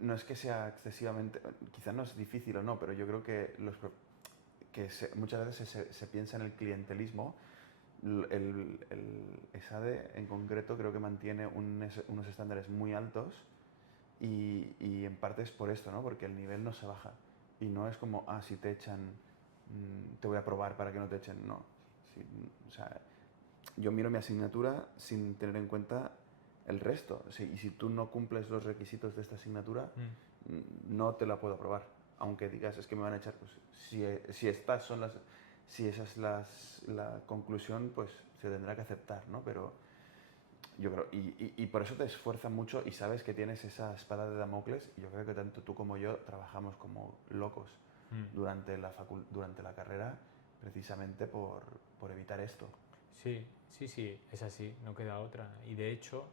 no es que sea excesivamente... Quizás no es difícil o no, pero yo creo que, muchas veces se piensa en el clientelismo. El ESADE en concreto creo que mantiene unos estándares muy altos y en parte es por esto, ¿no? Porque el nivel no se baja y no es como, si te echan, te voy a probar para que no te echen, no. O sea, yo miro mi asignatura sin tener en cuenta el resto, y si tú no cumples los requisitos de esta asignatura, no te la puedo aprobar, aunque digas es que me van a echar, pues si esa es la conclusión, pues se tendrá que aceptar, ¿no? Pero yo creo, y por eso te esfuerzas mucho y sabes que tienes esa espada de Damocles, y yo creo que tanto tú como yo trabajamos como locos durante la carrera, precisamente por evitar esto. Sí, es así, no queda otra. Y de hecho,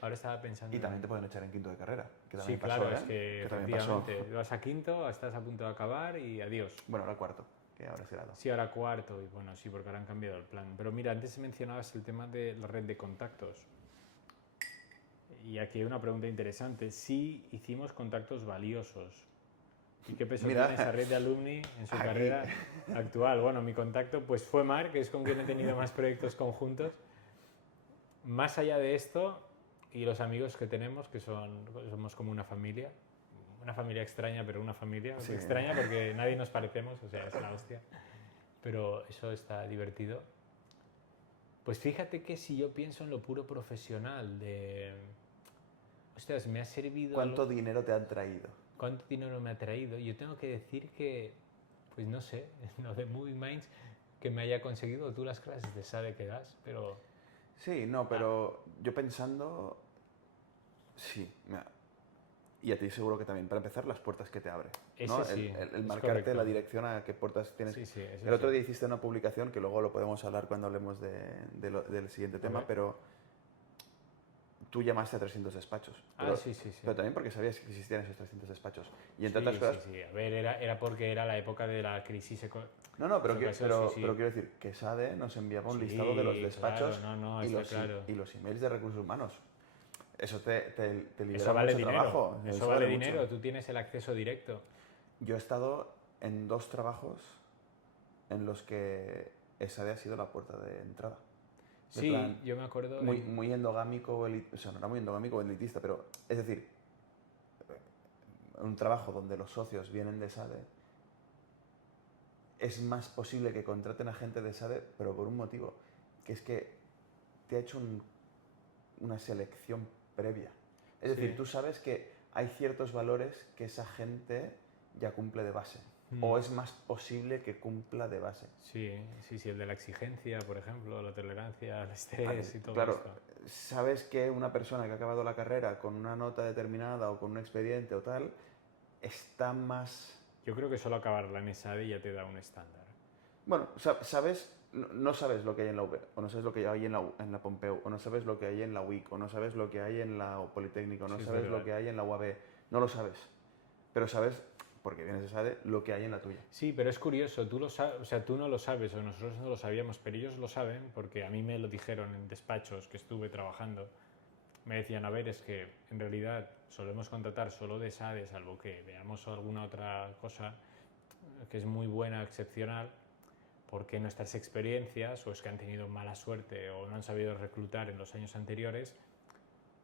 ahora estaba pensando... Y también te pueden echar en quinto de carrera, que Sí, también claro, pasó, es que efectivamente vas a quinto, estás a punto de acabar y adiós. Bueno, ahora cuarto, que ahora será 2. Sí, ahora cuarto, y bueno, sí, porque ahora han cambiado el plan. Pero mira, antes mencionabas el tema de la red de contactos. Y aquí hay una pregunta interesante. Sí hicimos contactos valiosos. ¿Y qué peso tiene esa red de alumni en su carrera actual? Bueno, mi contacto pues fue Marc, que es con quien he tenido más proyectos conjuntos. Más allá de esto, y los amigos que tenemos, que somos como una familia extraña, pero una familia extraña porque nadie nos parecemos, o sea, es la hostia. Pero eso está divertido. Pues fíjate que si yo pienso en lo puro profesional de... Ostras, me ha servido... ¿Cuánto dinero te han traído? ¿Cuánto dinero me ha traído? Yo tengo que decir que, pues no sé, lo de Moving Minds, que me haya conseguido tú las clases de SADE que das, pero... Sí, no, pero yo pensando... Sí, y a ti seguro que también, para empezar, las puertas que te abre, ¿no? Sí, el marcarte la dirección a qué puertas tienes. Sí, el otro día hiciste una publicación, que luego lo podemos hablar cuando hablemos del siguiente tema, pero tú llamaste a 300 despachos. Pero, sí. Pero también porque sabías que existían esos 300 despachos. Y entre otras cosas... Sí. A ver, era porque era la época de la crisis económica. No, pero quiero decir que SADE nos enviaba un listado de los despachos claro, y los emails de recursos humanos. eso te libera Eso vale mucho dinero. trabajo. Eso vale mucho. dinero. Tú tienes el acceso directo. Yo he estado en 2 trabajos en los que ESADE ha sido la puerta de entrada. En Sí, plan, yo me acuerdo. muy endogámico, o sea, no era muy endogámico o elitista, pero es decir, un trabajo donde los socios vienen de ESADE, es más posible que contraten a gente de ESADE, pero por un motivo, que es que te ha hecho una selección previa. Es decir, tú sabes que hay ciertos valores que esa gente ya cumple de base. O es más posible que cumpla de base. Sí, el de la exigencia, por ejemplo, la tolerancia al estrés y todo claro, esto. Sabes que una persona que ha acabado la carrera con una nota determinada o con un expediente o tal, está más... Yo creo que solo acabarla en ESADE ya te da un estándar. Bueno, sabes, no sabes lo que hay en la UB, o no sabes lo que hay en la Pompeu, o no sabes lo que hay en la UIC, o no sabes lo que hay en la Politécnico, o no sabes lo que hay en la UAB, no lo sabes. Pero sabes, porque vienes de SADE, lo que hay en la tuya. Sí, pero es curioso, tú lo sabes, o sea, tú no lo sabes o nosotros no lo sabíamos, pero ellos lo saben porque a mí me lo dijeron en despachos que estuve trabajando. Me decían, a ver, es que en realidad solemos contratar solo de SADE, salvo que veamos alguna otra cosa que es muy buena, excepcional, porque nuestras experiencias, o es que han tenido mala suerte o no han sabido reclutar en los años anteriores,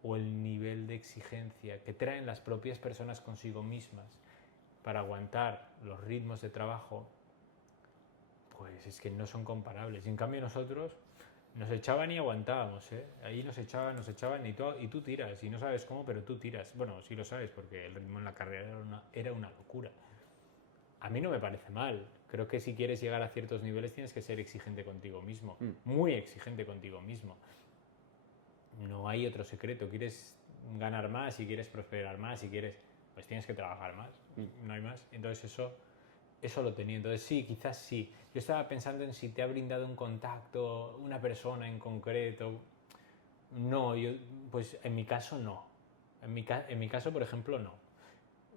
o el nivel de exigencia que traen las propias personas consigo mismas para aguantar los ritmos de trabajo, pues es que no son comparables. Y en cambio nosotros nos echaban y aguantábamos, ¿eh? Ahí nos echaban y tú tiras. Y no sabes cómo, pero tú tiras. Bueno, sí lo sabes, porque el ritmo en la carrera era una locura. A mí no me parece mal. Creo que si quieres llegar a ciertos niveles tienes que ser exigente contigo mismo. Muy exigente contigo mismo. No hay otro secreto. Quieres ganar más y quieres prosperar más y quieres... pues tienes que trabajar más. No hay más. Entonces eso lo tenía. Entonces sí, quizás sí. Yo estaba pensando en si te ha brindado un contacto, una persona en concreto. No, pues en mi caso no. En mi caso, por ejemplo, no.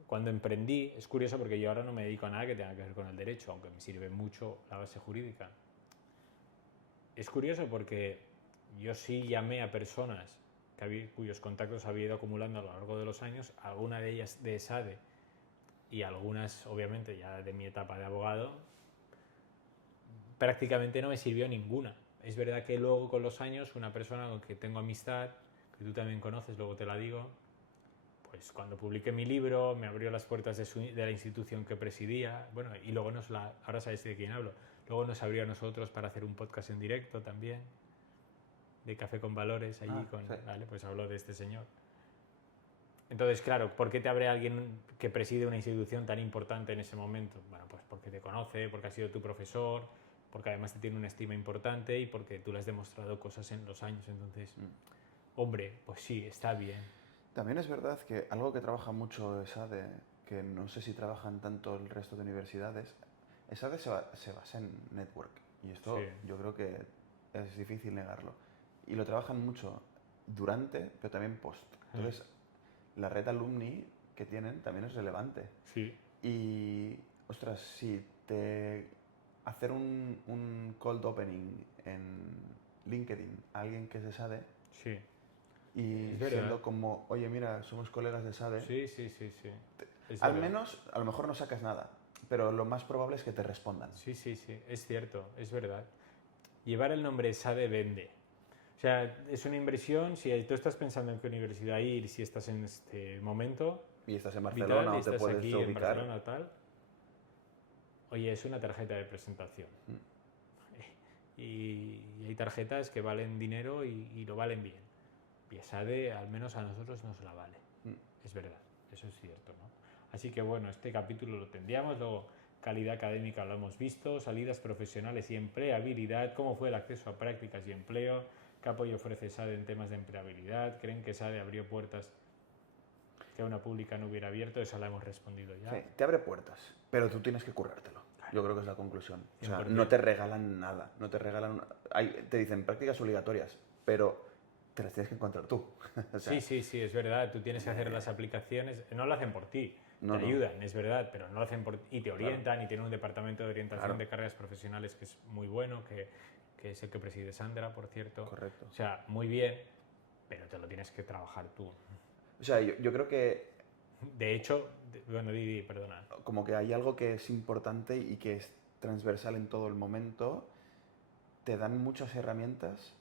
Cuando emprendí, es curioso porque yo ahora no me dedico a nada que tenga que ver con el derecho, aunque me sirve mucho la base jurídica. Es curioso porque yo sí llamé a personas cuyos contactos había ido acumulando a lo largo de los años, alguna de ellas de SADE y algunas, obviamente, ya de mi etapa de abogado, prácticamente no me sirvió ninguna. Es verdad que luego con los años una persona con que tengo amistad, que tú también conoces, luego te la digo, pues cuando publiqué mi libro me abrió las puertas de la institución que presidía, bueno, y luego ahora sabes de quién hablo, luego nos abrió a nosotros para hacer un podcast en directo también, de Café con Valores, allí sí. Vale, pues habló de este señor. Entonces, claro, ¿por qué te abre alguien que preside una institución tan importante en ese momento? Bueno, pues porque te conoce, porque ha sido tu profesor, porque además te tiene una estima importante y porque tú le has demostrado cosas en los años. Entonces, hombre, pues sí, está bien. También es verdad que algo que trabaja mucho ESADE, que no sé si trabajan tanto el resto de universidades, ESADE se basa en network. Y esto yo creo que es difícil negarlo. Y lo trabajan mucho durante, pero también post. Entonces, la red alumni que tienen también es relevante. Sí. Y, ostras, si hacer un cold opening en LinkedIn a alguien que es de SADE, sí. y siendo como, oye, mira, somos colegas de SADE, sí. Al menos, a lo mejor no sacas nada, pero lo más probable es que te respondan. Sí, es cierto, es verdad. Llevar el nombre SADE vende. O sea, es una inversión, si tú estás pensando en qué universidad ir, si estás en este momento... Y estás en Barcelona vital, o te puedes aquí ubicar. En Barcelona, tal. Oye, es una tarjeta de presentación. Y hay tarjetas que valen dinero y lo valen bien. Y SADE, al menos a nosotros, nos la vale. Es verdad, eso es cierto, ¿no? Así que bueno, este capítulo lo tendríamos, luego calidad académica lo hemos visto, salidas profesionales y empleabilidad, cómo fue el acceso a prácticas y empleo, qué apoyo ofrece SADE en temas de empleabilidad, creen que SADE abrió puertas que una pública no hubiera abierto, eso la hemos respondido ya. Sí, te abre puertas, pero tú tienes que currártelo. Yo creo que es la conclusión. O sea, no te regalan nada, no te regalan... te dicen prácticas obligatorias, pero te las tienes que encontrar tú. O sea, sí, es verdad, tú tienes que hacer las aplicaciones, no lo hacen por ti, te ayudan, es verdad, pero no lo hacen por ti y te orientan y tienen un departamento de orientación de carreras profesionales que es muy bueno, que es el que preside Sandra, por cierto. Correcto. O sea, muy bien, pero te lo tienes que trabajar tú. O sea, yo creo que De hecho, bueno, Didi, perdona. como que hay algo que es importante y que es transversal en todo el momento, te dan muchas herramientas,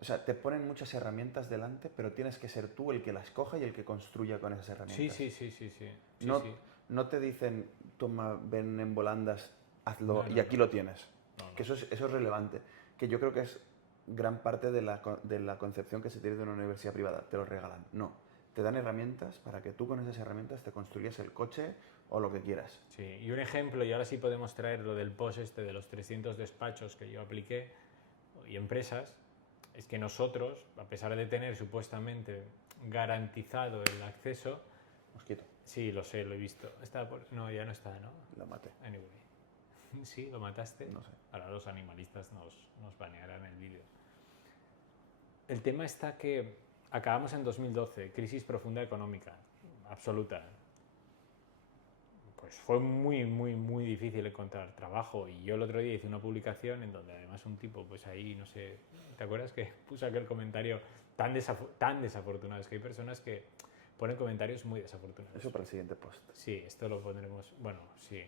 o sea, te ponen muchas herramientas delante, pero tienes que ser tú el que las coja y el que construya con esas Sí, herramientas. sí, sí, sí, sí. Sí, No, sí. no te dicen, toma, ven en volandas, hazlo No, y no, aquí no. lo tienes. No, no. Que eso es relevante. Que yo creo que es gran parte de la concepción que se tiene de una universidad privada. Te lo regalan. No. Te dan herramientas para que tú con esas herramientas te construyas el coche o lo que quieras. Sí, y un ejemplo, y ahora sí podemos traer lo del post este de los 300 despachos que yo apliqué y empresas, es que nosotros, a pesar de tener supuestamente garantizado el acceso, Mosquito, sí, lo sé, lo he visto. No, ya no está, ¿no? lo maté. Anyway. Sí, lo mataste. No sé. Ahora los animalistas nos banearán el vídeo. El tema está que acabamos en 2012, crisis profunda económica, absoluta. Pues fue muy, muy, muy difícil encontrar trabajo. Y yo el otro día hice una publicación en donde además un tipo, pues ahí, no sé, ¿te acuerdas que puso aquel comentario tan desafortunado? Es que hay personas que ponen comentarios muy desafortunados. Eso para el siguiente post. Sí, esto lo pondremos, bueno, sí.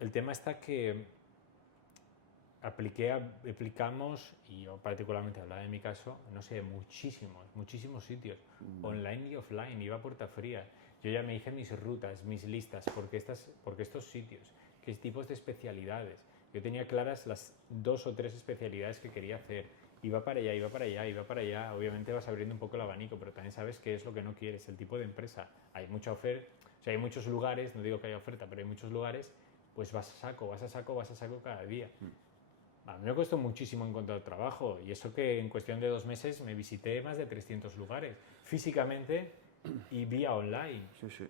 El tema está que aplicamos, y yo particularmente hablaba de mi caso, no sé, muchísimos sitios, online y offline, iba a puerta fría. Yo ya me hice mis rutas, mis listas, porque estos sitios, qué tipos de especialidades. Yo tenía claras las 2 o 3 especialidades que quería hacer. Iba para allá, iba para allá, iba para allá. Obviamente vas abriendo un poco el abanico, pero también sabes qué es lo que no quieres, el tipo de empresa. Hay mucha oferta, o sea, hay muchos lugares, no digo que haya oferta, pero hay muchos lugares, pues vas a saco, vas a saco, vas a saco cada día. A mí me costó muchísimo encontrar trabajo y eso que en cuestión de 2 meses me visité más de 300 lugares, físicamente y vía online. Sí, sí.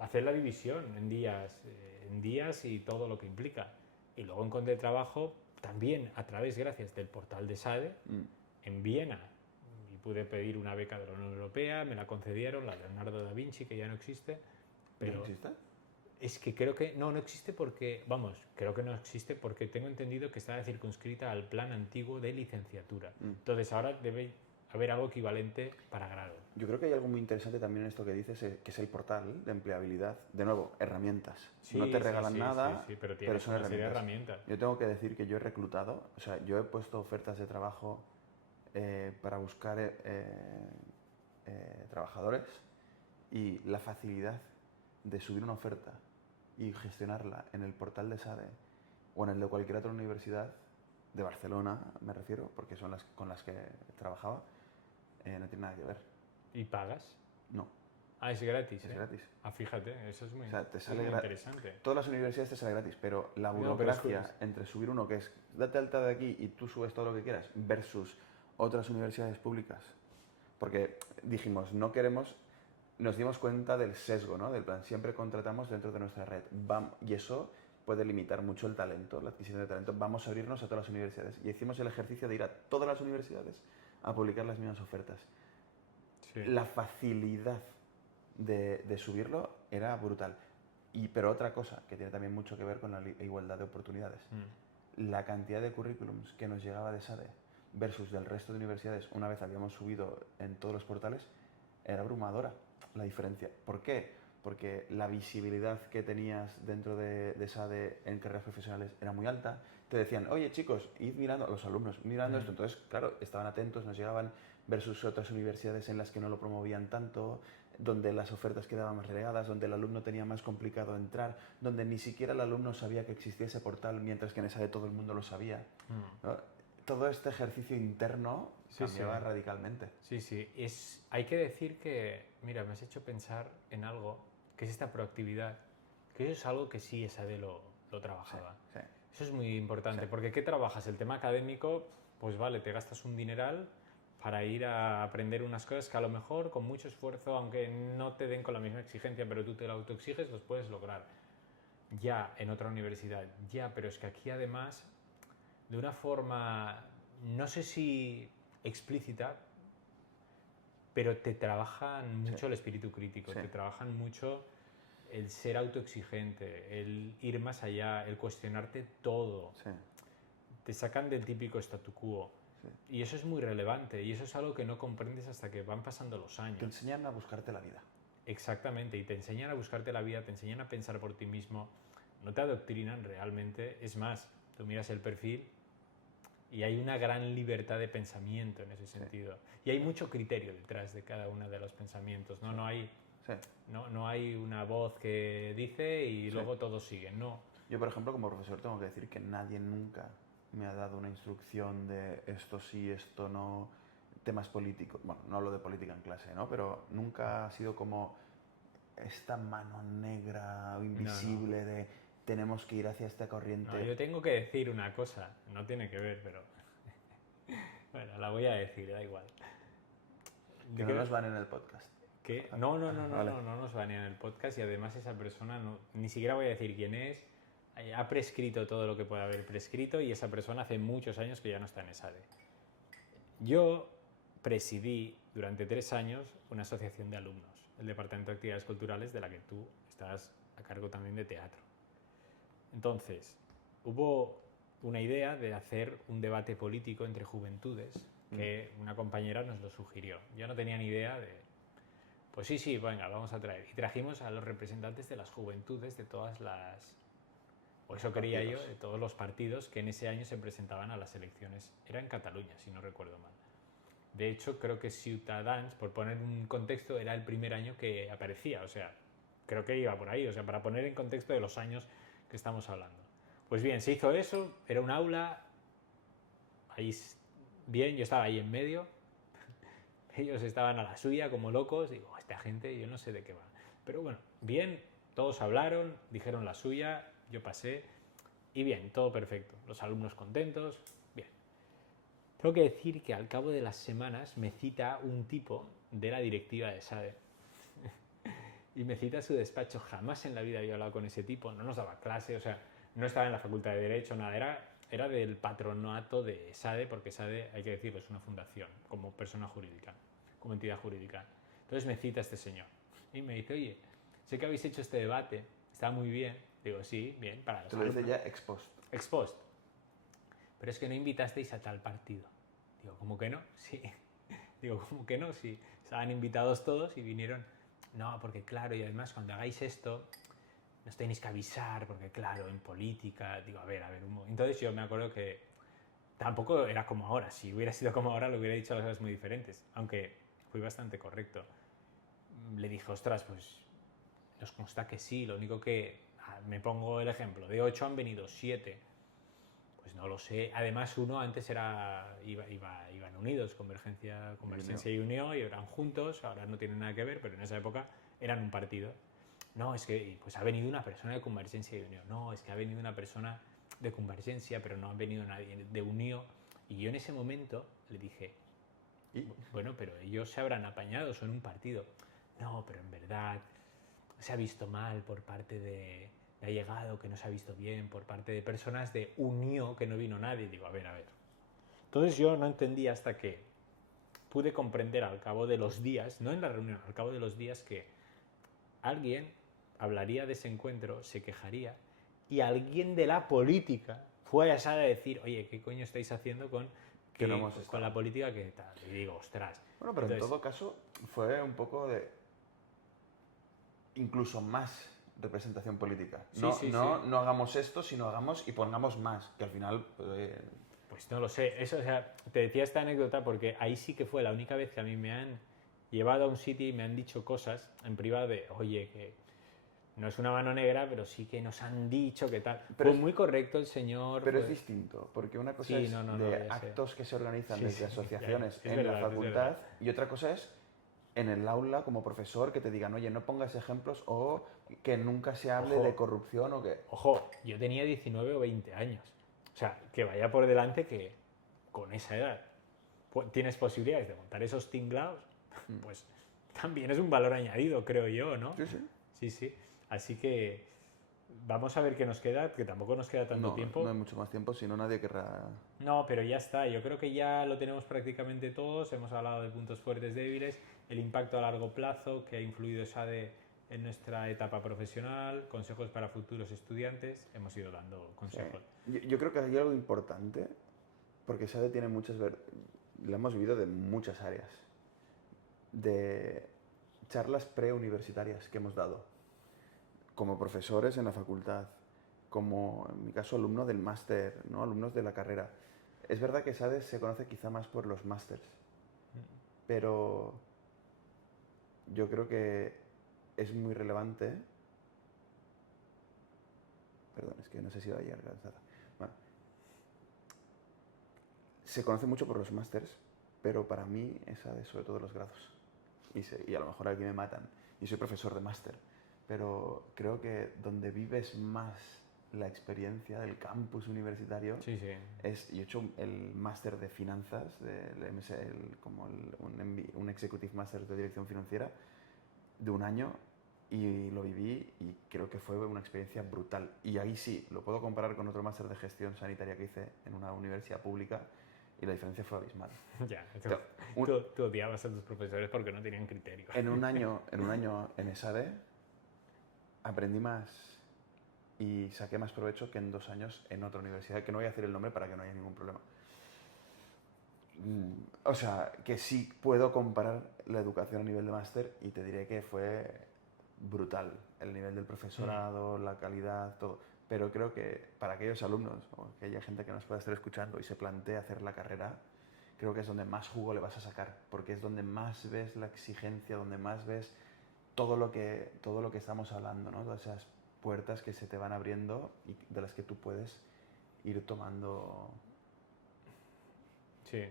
Hacer la división en días y todo lo que implica. Y luego encontré trabajo también a través, gracias del portal de SADE, en Viena. Y pude pedir una beca de la Unión Europea, me la concedieron, la Leonardo da Vinci, que ya no existe. ¿Ya no Pero existe? es que creo que no existe porque, vamos, creo que no existe porque tengo entendido que está circunscrita al plan antiguo de licenciatura. Entonces ahora debe haber algo equivalente para grado. Yo creo que hay algo muy interesante también en esto que dices, que es el portal de empleabilidad. De nuevo, herramientas. Sí, No te regalan nada, sí, pero pero tienes son una serie de herramientas. herramientas. Yo tengo que decir que yo he reclutado, o sea, yo he puesto ofertas de trabajo para buscar trabajadores y la facilidad de subir una oferta y gestionarla en el portal de SADE o en el de cualquier otra universidad, de Barcelona me refiero, porque son las con las que trabajaba, no tiene nada que ver. ¿Y pagas? No, Ah, es gratis, es ¿eh? gratis. Ah, fíjate, eso es muy, O sea, te eso es sale muy interesante. Todas las universidades te sale gratis, pero la No, pero es burocracia curioso. entre subir uno que es date alta de aquí y tú subes todo lo que quieras versus otras universidades públicas. Porque dijimos, no queremos, nos dimos cuenta del sesgo, ¿no? Del plan, siempre contratamos dentro de nuestra red. Y eso puede limitar mucho el talento, la adquisición de talento. Vamos a abrirnos a todas las universidades. Y hicimos el ejercicio de ir a todas las universidades a publicar las mismas ofertas. Sí. La facilidad de subirlo era brutal. Pero otra cosa que tiene también mucho que ver con la igualdad de oportunidades. La cantidad de currículums que nos llegaba de SADE versus del resto de universidades, una vez habíamos subido en todos los portales, era abrumadora la diferencia. ¿Por qué? Porque la visibilidad que tenías dentro de SADE en carreras profesionales era muy alta. Te decían, oye chicos, id mirando, los alumnos, mirando esto. Entonces, claro, estaban atentos, nos llegaban versus otras universidades en las que no lo promovían tanto, donde las ofertas quedaban más relegadas, donde el alumno tenía más complicado entrar, donde ni siquiera el alumno sabía que existía ese portal, mientras que en SADE todo el mundo lo sabía. ¿No? Todo este ejercicio interno cambiaba radicalmente. Sí, sí. Hay que decir que, mira, me has hecho pensar en algo, que es esta proactividad, que eso es algo que sí SADE lo trabajaba. Sí, sí. Eso es muy importante, Sí. porque ¿qué trabajas? El tema académico, pues vale, te gastas un dineral para ir a aprender unas cosas que a lo mejor con mucho esfuerzo, aunque no te den con la misma exigencia, pero tú te lo autoexiges, los puedes lograr. Ya en otra universidad, ya, pero es que aquí además, de una forma, no sé si explícita, pero te trabajan mucho el espíritu crítico, te trabajan mucho el ser autoexigente, el ir más allá, el cuestionarte todo. Sí. Te sacan del típico statu quo. Y eso es muy relevante y eso es algo que no comprendes hasta que van pasando los años. Te enseñan a buscarte la vida. Exactamente, y te enseñan a buscarte la vida, te enseñan a pensar por ti mismo, no te adoctrinan realmente. Es más, tú miras el perfil y hay una gran libertad de pensamiento en ese sentido. Y hay mucho criterio detrás de cada uno de los pensamientos, ¿no? No hay una voz que dice y luego todos siguen, no. Yo, por ejemplo, como profesor tengo que decir que nadie nunca me ha dado una instrucción de esto sí, esto no, temas políticos. Bueno, no hablo de política en clase, ¿no? Pero nunca ha sido como esta mano negra o invisible de tenemos que ir hacia esta corriente. No, yo tengo que decir una cosa, no tiene que ver, pero... bueno, la voy a decir, da igual. Que no nos van en el podcast. ¿Qué? No nos van en el podcast y además esa persona, ni siquiera voy a decir quién es, ha prescrito todo lo que puede haber prescrito y esa persona hace muchos años que ya no está en ESADE. Yo presidí durante 3 años una asociación de alumnos, el Departamento de Actividades Culturales, de la que tú estás a cargo también de teatro. Entonces, hubo una idea de hacer un debate político entre juventudes, que una compañera nos lo sugirió. Yo no tenía ni idea de... Pues sí, venga, vamos a traer. Y trajimos a los representantes de las juventudes de todas las... o eso creía yo, de todos los partidos que en ese año se presentaban a las elecciones. Era en Cataluña, si no recuerdo mal. De hecho, creo que Ciutadans, por poner un contexto, era el primer año que aparecía. O sea, creo que iba por ahí. O sea, para poner en contexto de los años que estamos hablando. Pues bien, se hizo eso. Era un aula. Ahí bien, yo estaba ahí en medio. Ellos estaban a la suya como locos. Digo, esta gente, yo no sé de qué va. Pero bueno, bien, todos hablaron, dijeron la suya, yo pasé. Y bien, todo perfecto. Los alumnos contentos. Tengo que decir que al cabo de las semanas me cita un tipo de la directiva de SADE y me cita a su despacho. Jamás en la vida había hablado con ese tipo, no nos daba clase, o sea, no estaba en la facultad de Derecho, nada, era del patronato de SADE, porque SADE, hay que decirlo, es una fundación como persona jurídica, como entidad jurídica. Entonces me cita este señor y me dice, oye, sé que habéis hecho este debate, está muy bien. Digo, sí, bien, para los alumnos. Te lo dice ya ex post. Ex post. Pero es que no invitasteis a tal partido. Digo, ¿cómo que no? Sí. Digo, ¿cómo que no? Sí. Estaban invitados todos y vinieron. No, porque claro, y además cuando hagáis esto, nos tenéis que avisar, porque claro, en política, digo, a ver, entonces yo me acuerdo que tampoco era como ahora. Si hubiera sido como ahora, lo hubiera dicho las cosas muy diferentes, aunque fui bastante correcto. Le dije, ostras, pues nos consta que sí, lo único que, me pongo el ejemplo, de 8 han venido 7. Pues no lo sé. Además, uno antes iban unidos, Convergencia y Unió, y eran juntos, ahora no tienen nada que ver, pero en esa época eran un partido. No, es que pues ha venido una persona de Convergencia y Unió. No, es que ha venido una persona de Convergencia, pero no ha venido nadie de Unió. Y yo en ese momento le dije, bueno, pero ellos se habrán apañado, son un partido. No, pero en verdad se ha visto mal por parte de ha llegado, que no se ha visto bien por parte de personas de Unió, que no vino nadie. Digo, a ver. Entonces yo no entendí hasta que pude comprender al cabo de los días, no en la reunión, al cabo de los días, que alguien hablaría de ese encuentro, se quejaría, y alguien de la política fue a SADE a decir, oye, ¿qué coño estáis haciendo con la política que tal? Y digo, ostras. Bueno, pero entonces, en todo caso fue un poco de incluso más representación política. No hagamos esto, sino hagamos y pongamos más, que al final... Pues no lo sé. Eso, o sea, te decía esta anécdota porque ahí sí que fue la única vez que a mí me han llevado a un sitio y me han dicho cosas en privado de, oye, que no es una mano negra, pero sí que nos han dicho que tal. Pero fue muy correcto el señor. Pero es distinto, porque una cosa es de actos que se organizan desde asociaciones en la facultad y otra cosa es en el aula como profesor que te digan, oye, no pongas ejemplos o que nunca se hable de corrupción o que... Ojo, yo tenía 19 o 20 años. O sea, que vaya por delante que con esa edad tienes posibilidades de montar esos tinglaos, pues también es un valor añadido, creo yo, ¿no? Sí. Así que vamos a ver qué nos queda, que tampoco nos queda tanto tiempo. No hay mucho más tiempo, si no nadie querrá... No, pero ya está. Yo creo que ya lo tenemos prácticamente todos. Hemos hablado de puntos fuertes, débiles, el impacto a largo plazo que ha influido SADE en nuestra etapa profesional, consejos para futuros estudiantes. Hemos ido dando consejos. Yo creo que hay algo importante porque SADE tiene lo hemos vivido de muchas áreas, de charlas preuniversitarias que hemos dado, como profesores en la facultad, como en mi caso alumno del máster, ¿no? Alumnos de la carrera. Es verdad que SADE se conoce quizá más por los másters, pero yo creo que es muy relevante. Perdón, es que no sé si va a llegar cansada. Bueno, se conoce mucho por los másters, pero para mí esa es sobre todo los grados. Y a lo mejor aquí me matan. Yo soy profesor de máster, pero creo que donde vives más la experiencia del campus universitario Sí, sí. yo he hecho el máster de finanzas, un Executive Master de Dirección Financiera de un año, y lo viví y creo que fue una experiencia brutal. Y ahí sí, lo puedo comparar con otro máster de gestión sanitaria que hice en una universidad pública y la diferencia fue abismal. Ya, tú odiabas a tus profesores porque no tenían criterio. En un año en ESADE aprendí más y saqué más provecho que en 2 años en otra universidad, que no voy a decir el nombre para que no haya ningún problema. O sea, que sí puedo comparar la educación a nivel de máster y te diré que fue brutal el nivel del profesorado, la calidad, todo. Pero creo que para aquellos alumnos o aquella gente que nos pueda estar escuchando y se plantea hacer la carrera, creo que es donde más jugo le vas a sacar, porque es donde más ves la exigencia, donde más ves todo lo que estamos hablando, ¿no? Todas esas puertas que se te van abriendo y de las que tú puedes ir tomando. Sí,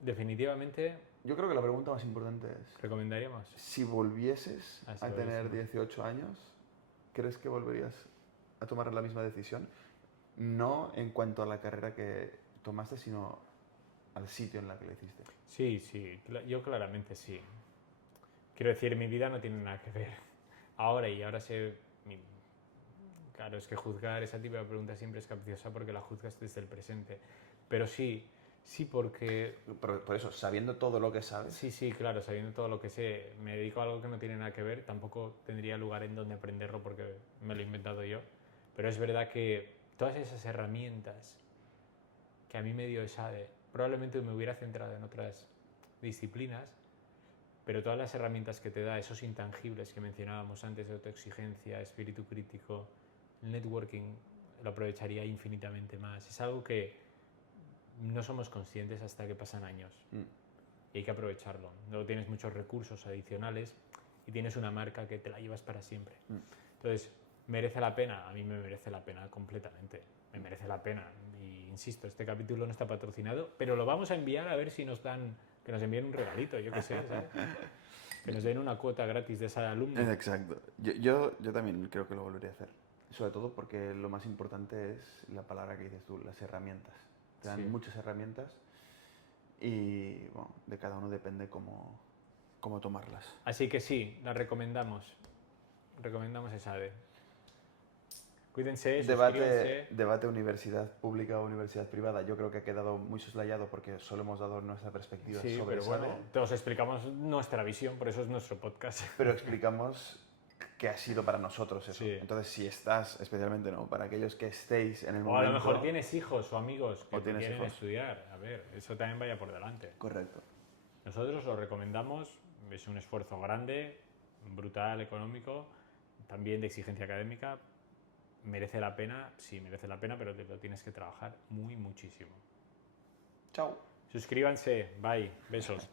definitivamente Yo creo que la pregunta más importante es, recomendaríamos. si volvieses Así a lo tener decimos. 18 años, ¿crees que volverías a tomar la misma decisión? No en cuanto a la carrera que tomaste, sino al sitio en la que la hiciste. Sí, sí, yo claramente sí. Quiero decir, mi vida no tiene nada que ver ahora sé. Claro, es que juzgar esa tipo de pregunta siempre es capciosa porque la juzgas desde el presente. Pero sí, porque Por eso, sabiendo todo lo que sabes. sí, claro, sabiendo todo lo que sé, me dedico a algo que no tiene nada que ver, tampoco tendría lugar en donde aprenderlo porque me lo he inventado yo. Pero es verdad que todas esas herramientas que a mí me dio ESADE, probablemente me hubiera centrado en otras disciplinas, pero todas las herramientas que te da, esos intangibles que mencionábamos antes de autoexigencia, espíritu crítico, el networking, lo aprovecharía infinitamente más. Es algo que no somos conscientes hasta que pasan años y hay que aprovecharlo. Luego tienes muchos recursos adicionales y tienes una marca que te la llevas para siempre. Entonces, ¿merece la pena? A mí me merece la pena completamente. Me merece la pena. Y insisto, este capítulo no está patrocinado, pero lo vamos a enviar a ver si nos dan, que nos envíen un regalito, yo qué sé, ¿sabes? Que nos den una cuota gratis de esa alumno. Exacto. Yo también creo que lo volvería a hacer. Sobre todo porque lo más importante es la palabra que dices tú, las herramientas. Te dan muchas herramientas y bueno, de cada uno depende cómo tomarlas. Así que sí, la recomendamos. Recomendamos ESADE. Cuídense, suscríbanse. Debate universidad pública o universidad privada. Yo creo que ha quedado muy soslayado porque solo hemos dado nuestra perspectiva Sí, sobre pero SADE. bueno, te os explicamos nuestra visión, por eso es nuestro podcast. Pero explicamos qué ha sido para nosotros eso. Sí. Entonces, si estás, especialmente no, para aquellos que estéis en el O momento... a lo mejor tienes hijos o amigos que O tienes quieren hijos. estudiar. A ver, eso también vaya por delante. Correcto. Nosotros lo recomendamos, es un esfuerzo grande, brutal, económico, también de exigencia académica. Merece la pena, sí, merece la pena, pero lo tienes que trabajar muchísimo. Chao. Suscríbanse, bye, besos.